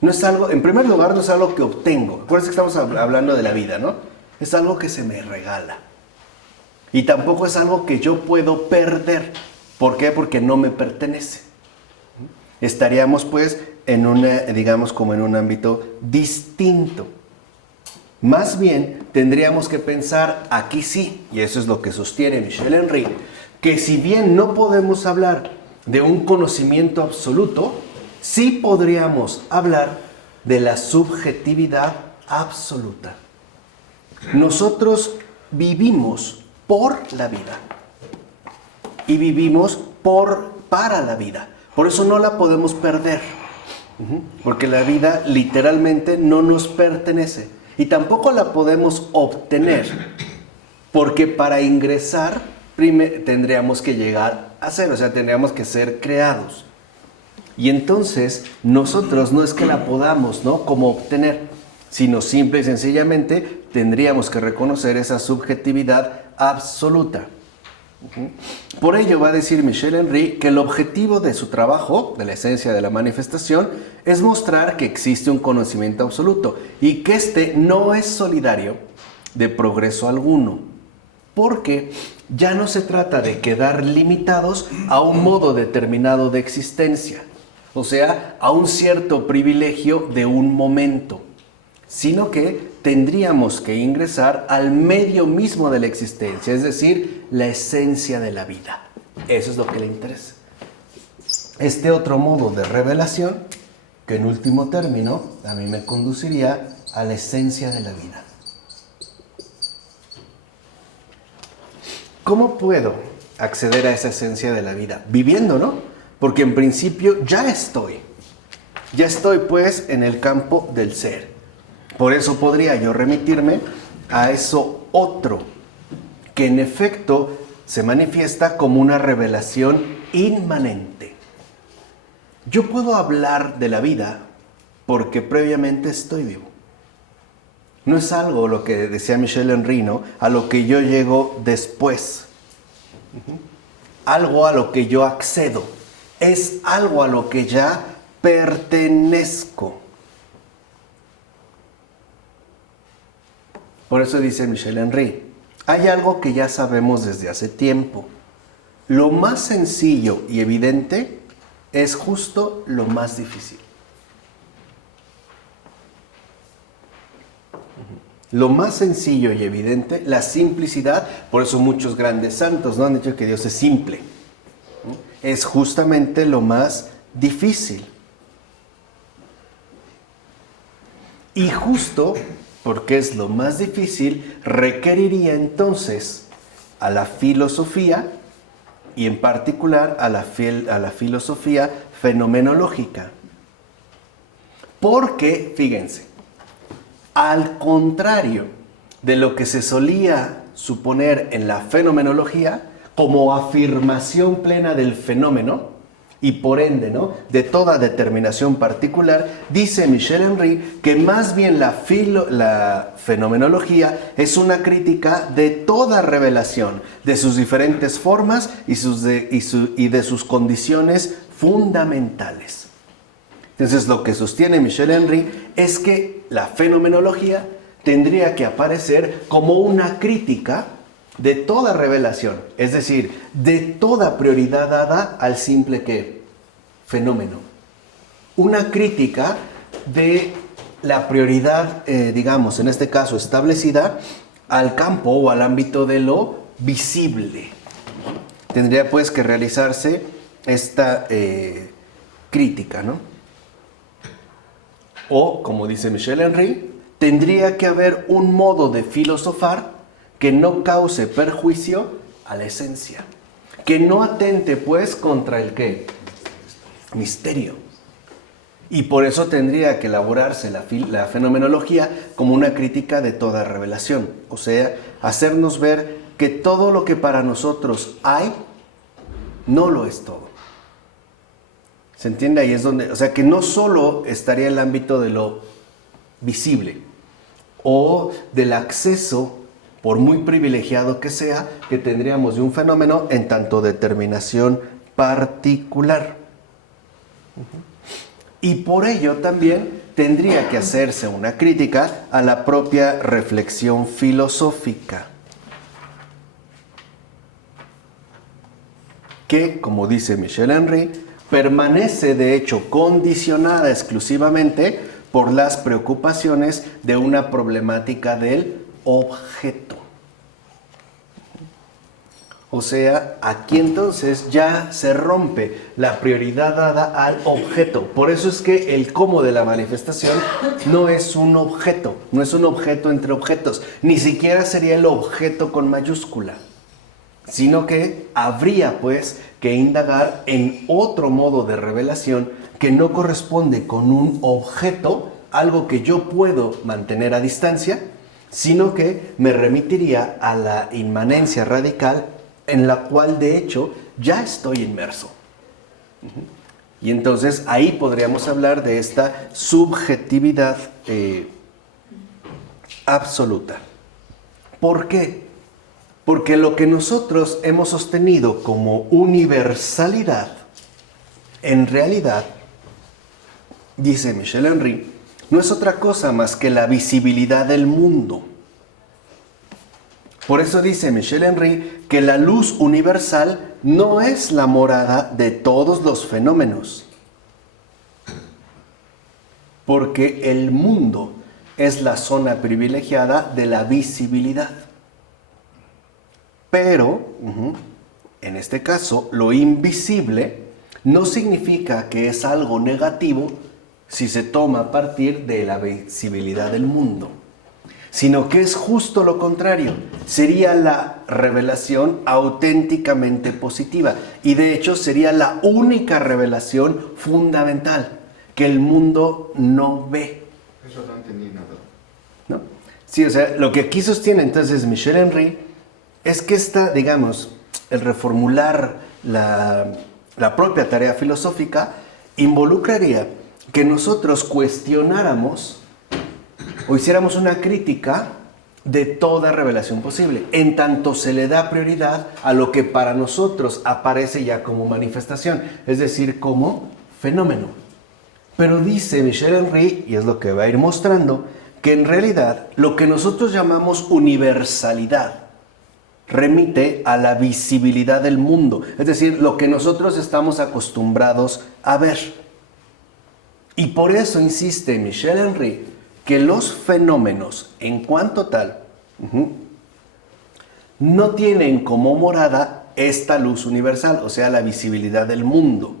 No es algo, en primer lugar, no es algo que obtengo. Acuérdense que estamos hablando de la vida, ¿no? Es algo que se me regala. Y tampoco es algo que yo puedo perder. ¿Por qué? Porque no me pertenece. Estaríamos pues en una, digamos, como en un ámbito distinto. Más bien tendríamos que pensar aquí sí, y eso es lo que sostiene Michel Henry, que si bien no podemos hablar de un conocimiento absoluto, sí podríamos hablar de la subjetividad absoluta. Nosotros vivimos por la vida y vivimos para la vida. Por eso no la podemos perder, porque la vida literalmente no nos pertenece. Y tampoco la podemos obtener, porque para ingresar tendríamos que llegar a ser, o sea, tendríamos que ser creados. Y entonces nosotros no es que la podamos, ¿no?, como obtener, sino simple y sencillamente tendríamos que reconocer esa subjetividad absoluta. Por ello va a decir Michel Henry que el objetivo de su trabajo, de la esencia de la manifestación, es mostrar que existe un conocimiento absoluto y que éste no es solidario de progreso alguno, porque ya no se trata de quedar limitados a un modo determinado de existencia, o sea, a un cierto privilegio de un momento, sino que tendríamos que ingresar al medio mismo de la existencia, es decir, la esencia de la vida. Eso es lo que le interesa. Este otro modo de revelación, que en último término a mí me conduciría a la esencia de la vida. ¿Cómo puedo acceder a esa esencia de la vida? Viviendo, ¿no? Porque en principio ya estoy pues en el campo del ser. Por eso podría yo remitirme a eso otro, que en efecto se manifiesta como una revelación inmanente. Yo puedo hablar de la vida porque previamente estoy vivo. No es algo, lo que decía Michel Henry, ¿no?, a lo que yo llego después. Algo a lo que yo accedo. Es algo a lo que ya pertenezco. Por eso dice Michel Henry, hay algo que ya sabemos desde hace tiempo. Lo más sencillo y evidente es justo lo más difícil. Lo más sencillo y evidente, la simplicidad, por eso muchos grandes santos no han dicho que Dios es simple. Es justamente lo más difícil. Y justo porque es lo más difícil, requeriría entonces a la filosofía, y en particular a la filosofía fenomenológica. Porque, fíjense, al contrario de lo que se solía suponer en la fenomenología como afirmación plena del fenómeno, y por ende, ¿no?, de toda determinación particular, dice Michel Henry que más bien la fenomenología es una crítica de toda revelación, de sus diferentes formas y de sus condiciones fundamentales. Entonces, lo que sostiene Michel Henry es que la fenomenología tendría que aparecer como una crítica de toda revelación, es decir, de toda prioridad dada al simple ¿qué? Fenómeno. Una crítica de la prioridad, digamos, en este caso establecida al campo o al ámbito de lo visible. Tendría pues que realizarse esta crítica, ¿no? O, como dice Michel Henry, tendría que haber un modo de filosofar que no cause perjuicio a la esencia, que no atente pues contra el ¿qué? Misterio. Y por eso tendría que elaborarse la fenomenología como una crítica de toda revelación, o sea, hacernos ver que todo lo que para nosotros hay, no lo es todo. ¿Se entiende? Ahí es donde, o sea, que no solo estaría el ámbito de lo visible, o del acceso, por muy privilegiado que sea, que tendríamos de un fenómeno en tanto determinación particular. Y por ello también tendría que hacerse una crítica a la propia reflexión filosófica, que, como dice Michel Henry, permanece de hecho condicionada exclusivamente por las preocupaciones de una problemática del objeto. O sea, aquí entonces ya se rompe la prioridad dada al objeto. Por eso es que el cómo de la manifestación no es un objeto, no es un objeto entre objetos, ni siquiera sería el objeto con mayúscula, sino que habría pues que indagar en otro modo de revelación que no corresponde con un objeto, algo que yo puedo mantener a distancia, sino que me remitiría a la inmanencia radical en la cual de hecho ya estoy inmerso. Y entonces ahí podríamos hablar de esta subjetividad absoluta. ¿Por qué? Porque lo que nosotros hemos sostenido como universalidad, en realidad, dice Michel Henry, no es otra cosa más que la visibilidad del mundo. Por eso dice Michel Henry que la luz universal no es la morada de todos los fenómenos, porque el mundo es la zona privilegiada de la visibilidad. Pero, en este caso, lo invisible no significa que es algo negativo si se toma a partir de la visibilidad del mundo, sino que es justo lo contrario, sería la revelación auténticamente positiva y de hecho sería la única revelación fundamental que el mundo no ve. Eso no entendí nada. ¿No? Sí, o sea, lo que aquí sostiene entonces Michel Henry es que el reformular la propia tarea filosófica involucraría que nosotros cuestionáramos o hiciéramos una crítica de toda revelación posible, en tanto se le da prioridad a lo que para nosotros aparece ya como manifestación, es decir, como fenómeno. Pero dice Michel Henry, y es lo que va a ir mostrando, que en realidad lo que nosotros llamamos universalidad remite a la visibilidad del mundo, es decir, lo que nosotros estamos acostumbrados a ver. Y por eso insiste Michel Henry que los fenómenos, en cuanto tal, no tienen como morada esta luz universal, o sea, la visibilidad del mundo.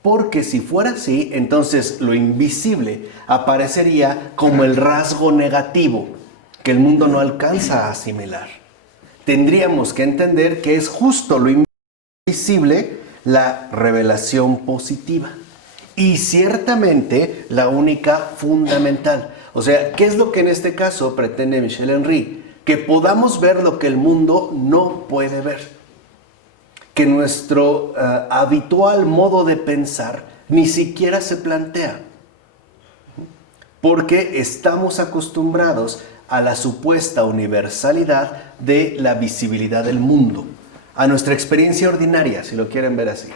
Porque si fuera así, entonces lo invisible aparecería como el rasgo negativo que el mundo no alcanza a asimilar. Tendríamos que entender que es justo lo invisible la revelación positiva. Y ciertamente la única fundamental. O sea, ¿qué es lo que en este caso pretende Michel Henry? Que podamos ver lo que el mundo no puede ver. Que nuestro habitual modo de pensar ni siquiera se plantea. Porque estamos acostumbrados a la supuesta universalidad de la visibilidad del mundo. A nuestra experiencia ordinaria, si lo quieren ver así.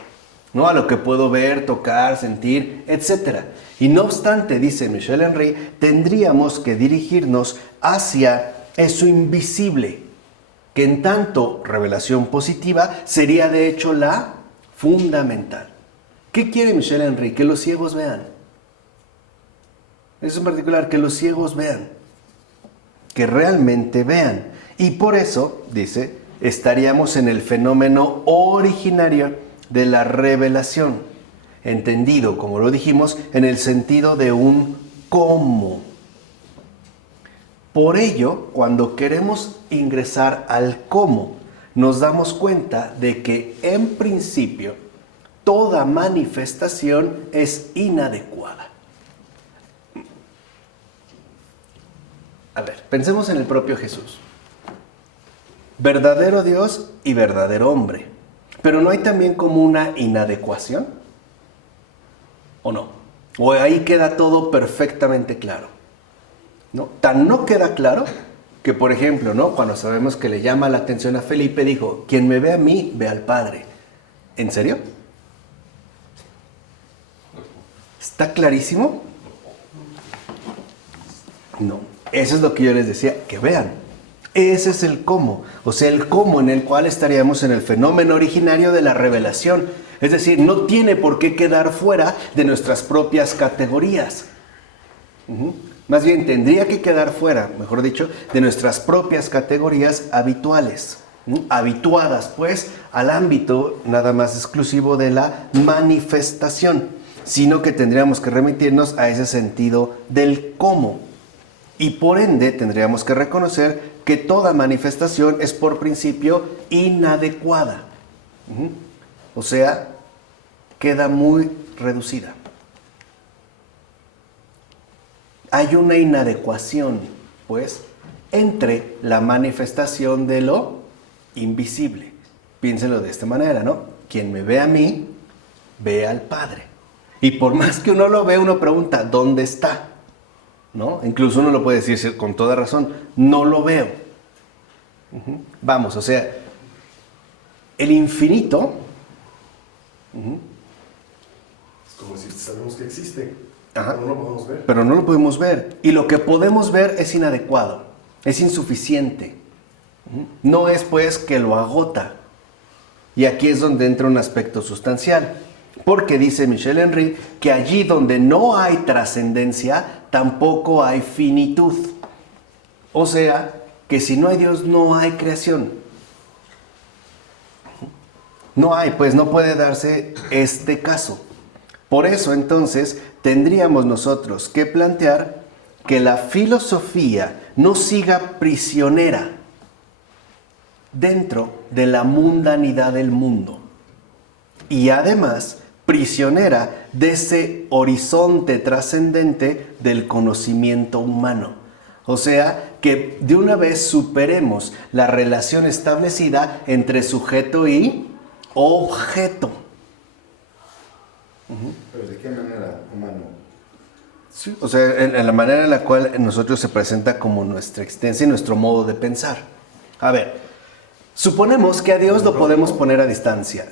¿No? A lo que puedo ver, tocar, sentir, etc. Y no obstante, dice Michel Henry, tendríamos que dirigirnos hacia eso invisible, que en tanto revelación positiva sería de hecho la fundamental. ¿Qué quiere Michel Henry? Que los ciegos vean. Es en particular que los ciegos vean, que realmente vean. Y por eso, dice, estaríamos en el fenómeno originario de la revelación, entendido, como lo dijimos, en el sentido de un cómo. Por ello, cuando queremos ingresar al cómo, nos damos cuenta de que, en principio, toda manifestación es inadecuada. A ver, pensemos en el propio Jesús. Verdadero Dios y verdadero hombre. Pero ¿no hay también como una inadecuación? ¿O no? ¿O ahí queda todo perfectamente claro? ¿no? Tan no queda claro que, por ejemplo, ¿no? Cuando sabemos que le llama la atención a Felipe, dijo, quien me ve a mí, ve al Padre. ¿En serio? ¿Está clarísimo? No. Eso es lo que yo les decía, que vean. Ese es el cómo. O sea, el cómo en el cual estaríamos en el fenómeno originario de la revelación. Es decir, no tiene por qué quedar fuera de nuestras propias categorías. Más bien, tendría que quedar fuera, mejor dicho, de nuestras propias categorías habituales. Habituadas, pues, al ámbito nada más exclusivo de la manifestación. Sino que tendríamos que remitirnos a ese sentido del cómo. Y por ende, tendríamos que reconocer que toda manifestación es por principio inadecuada. O sea, queda muy reducida. Hay una inadecuación, pues, entre la manifestación de lo invisible. Piénsenlo de esta manera, ¿no? Quien me ve a mí, ve al Padre. Y por más que uno lo ve, uno pregunta, ¿dónde está? ¿No? Incluso uno lo puede decir con toda razón, no lo veo. Vamos, o sea, el infinito... Es como si sabemos que existe, Ajá. pero no lo podemos ver. Pero no lo podemos ver. Y lo que podemos ver es inadecuado, es insuficiente. No es pues que lo agota. Y aquí es donde entra un aspecto sustancial. Porque dice Michel Henry que allí donde no hay trascendencia, tampoco hay finitud. O sea, que si no hay Dios, no hay creación. No hay, pues no puede darse este caso. Por eso entonces tendríamos nosotros que plantear que la filosofía no siga prisionera dentro de la mundanidad del mundo. Y además prisionera de ese horizonte trascendente del conocimiento humano. O sea, que de una vez superemos la relación establecida entre sujeto y objeto. Pero ¿de qué manera humano? Sí, o sea, en la manera en la cual nosotros se presenta como nuestra existencia y nuestro modo de pensar. A ver, suponemos que a Dios lo podemos poner a distancia,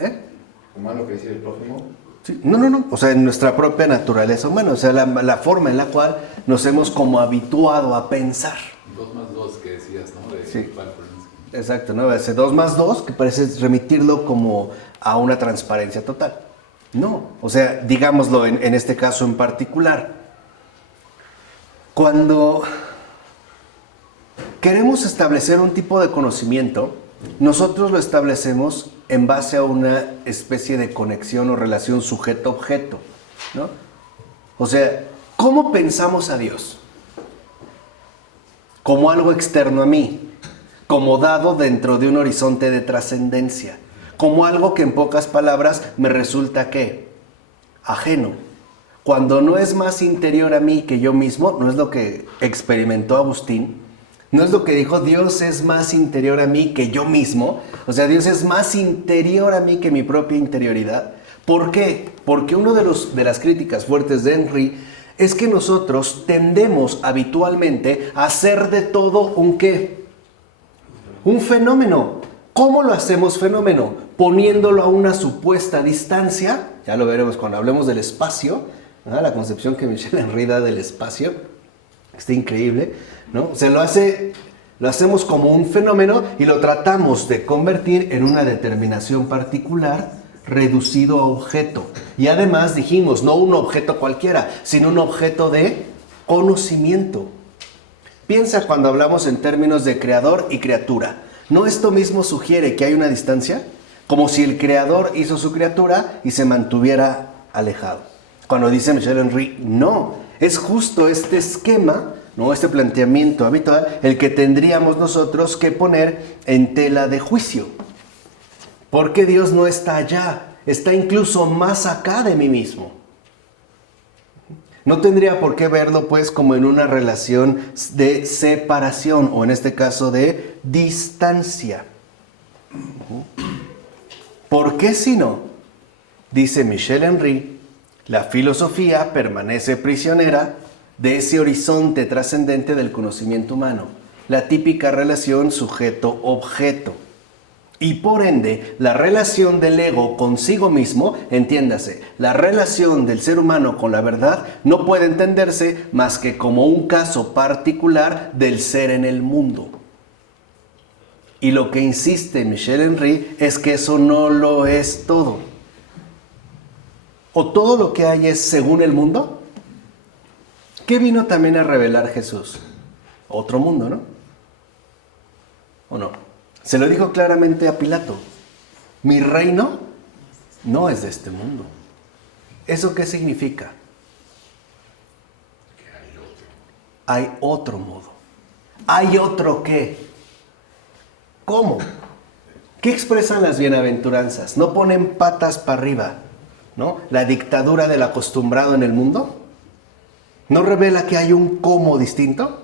¿Humano quiere decir el prójimo? Sí. No. O sea, en nuestra propia naturaleza humana. O sea, la forma en la cual nos hemos como habituado a pensar. 2 más 2 que decías, ¿no? De Sí. Valpurgismo. Exacto, ¿no? Ese 2 más 2 que parece remitirlo como a una transparencia total. No, o sea, digámoslo en este caso en particular. Cuando queremos establecer un tipo de conocimiento, nosotros lo establecemos en base a una especie de conexión o relación sujeto-objeto, ¿no? O sea, ¿cómo pensamos a Dios? Como algo externo a mí, como dado dentro de un horizonte de trascendencia, como algo que en pocas palabras me resulta ¿qué? Ajeno. Cuando no es más interior a mí que yo mismo, no es lo que experimentó Agustín, no es lo que dijo, Dios es más interior a mí que yo mismo. O sea, Dios es más interior a mí que mi propia interioridad. ¿Por qué? Porque una de las críticas fuertes de Henry es que nosotros tendemos habitualmente a hacer de todo un ¿qué? Un fenómeno. ¿Cómo lo hacemos fenómeno? Poniéndolo a una supuesta distancia. Ya lo veremos cuando hablemos del espacio. ¿No? La concepción que Michel Henry da del espacio. Está increíble, ¿no? Se lo hacemos como un fenómeno y lo tratamos de convertir en una determinación particular reducido a objeto. Y además dijimos, no un objeto cualquiera, sino un objeto de conocimiento. Piensa cuando hablamos en términos de creador y criatura. ¿No esto mismo sugiere que hay una distancia? Como si el creador hizo su criatura y se mantuviera alejado. Cuando dice Michel Henry, no. Es justo este esquema, ¿no? Este planteamiento habitual, el que tendríamos nosotros que poner en tela de juicio. Porque Dios no está allá, está incluso más acá de mí mismo. No tendría por qué verlo pues como en una relación de separación o en este caso de distancia. ¿Por qué si no? Dice Michel Henry, la filosofía permanece prisionera de ese horizonte trascendente del conocimiento humano, la típica relación sujeto-objeto. Y por ende, la relación del ego consigo mismo, entiéndase, la relación del ser humano con la verdad no puede entenderse más que como un caso particular del ser en el mundo. Y lo que insiste Michel Henry es que eso no lo es todo. ¿O todo lo que hay es según el mundo? ¿Qué vino también a revelar Jesús? Otro mundo, ¿no? ¿O no? Se lo dijo claramente a Pilato. Mi reino no es de este mundo. ¿Eso qué significa? Hay otro modo. ¿Hay otro qué? ¿Cómo? ¿Qué expresan las bienaventuranzas? ¿No ponen patas para arriba, ¿no? La dictadura del acostumbrado en el mundo. ¿No revela que hay un cómo distinto?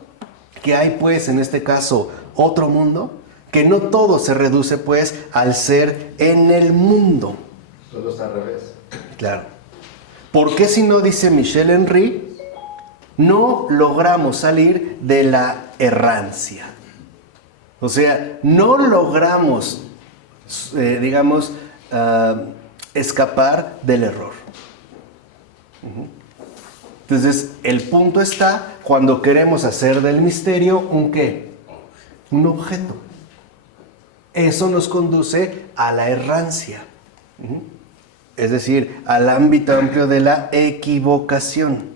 Que hay, pues, en este caso, otro mundo. Que no todo se reduce, pues, al ser en el mundo. Todo está al revés. Claro. ¿Por qué si no, dice Michel Henry, no logramos salir de la errancia? O sea, no logramos, escapar del error. Entonces, el punto está cuando queremos hacer del misterio un ¿qué? Un objeto. Eso nos conduce a la errancia. Es decir, al ámbito amplio de la equivocación.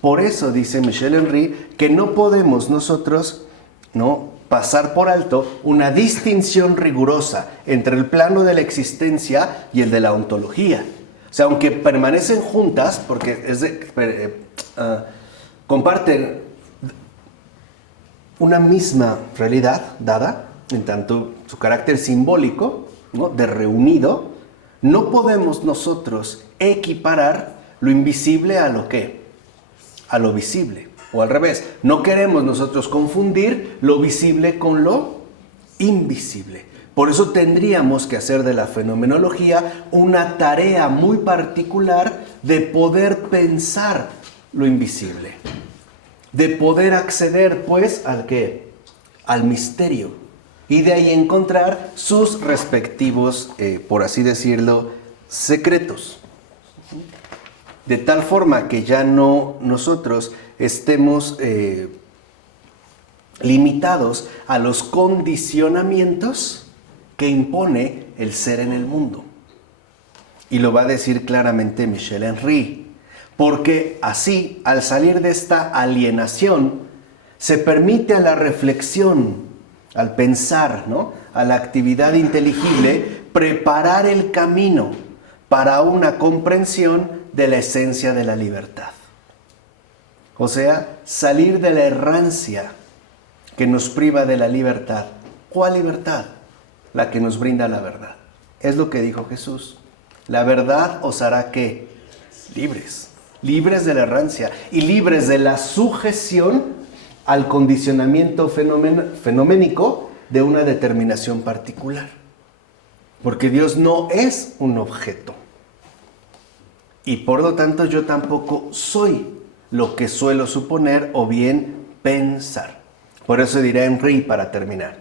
Por eso dice Michel Henry que no podemos nosotros, ¿no?, pasar por alto una distinción rigurosa entre el plano de la existencia y el de la ontología. O sea, aunque permanecen juntas, porque comparten una misma realidad dada, en tanto su carácter simbólico, ¿no?, de reunido, no podemos nosotros equiparar lo invisible a lo ¿qué? A lo visible. O al revés, no queremos nosotros confundir lo visible con lo invisible. Por eso tendríamos que hacer de la fenomenología una tarea muy particular de poder pensar lo invisible. De poder acceder, pues, ¿al qué? Al misterio. Y de ahí encontrar sus respectivos, por así decirlo, secretos. De tal forma que ya no nosotros estemos limitados a los condicionamientos que impone el ser en el mundo. Y lo va a decir claramente Michel Henry. Porque así, al salir de esta alienación, se permite a la reflexión, al pensar, ¿no?, a la actividad inteligible, preparar el camino para una comprensión de la esencia de la libertad. O sea, salir de la errancia que nos priva de la libertad. ¿Cuál libertad? La que nos brinda la verdad. Es lo que dijo Jesús. La verdad os hará ¿qué? Libres. Libres de la errancia y libres de la sujeción al condicionamiento fenoménico de una determinación particular. Porque Dios no es un objeto. Y por lo tanto yo tampoco soy lo que suelo suponer o bien pensar. Por eso dirá Henry para terminar.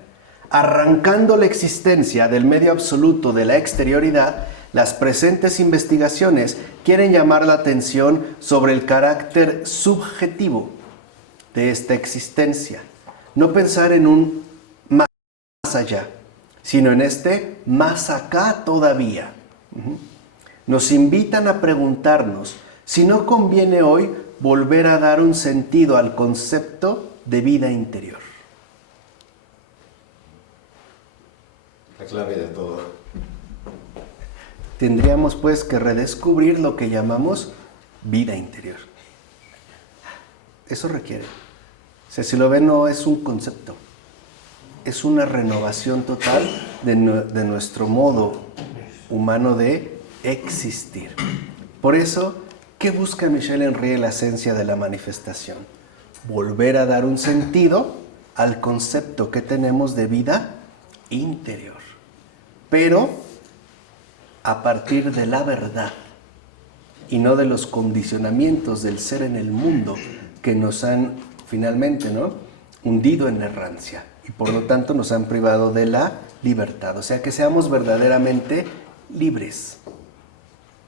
Arrancando la existencia del medio absoluto de la exterioridad, las presentes investigaciones quieren llamar la atención sobre el carácter subjetivo de esta existencia. No pensar en un más allá, sino en este más acá todavía. Nos invitan a preguntarnos si no conviene hoy volver a dar un sentido al concepto de vida interior. La clave de todo. Tendríamos pues que redescubrir lo que llamamos vida interior. Eso requiere. O sea, si lo ven, no es un concepto. Es una renovación total de nuestro modo humano de existir. Por eso, ¿qué busca Michel Henry en la esencia de la manifestación? Volver a dar un sentido al concepto que tenemos de vida interior. Pero a partir de la verdad y no de los condicionamientos del ser en el mundo que nos han finalmente, ¿no?, hundido en la errancia y por lo tanto nos han privado de la libertad. O sea, que seamos verdaderamente libres,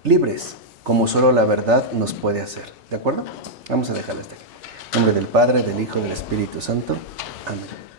libres, como solo la verdad nos puede hacer. ¿De acuerdo? Vamos a dejarlo hasta aquí. En nombre del Padre, del Hijo y del Espíritu Santo. Amén.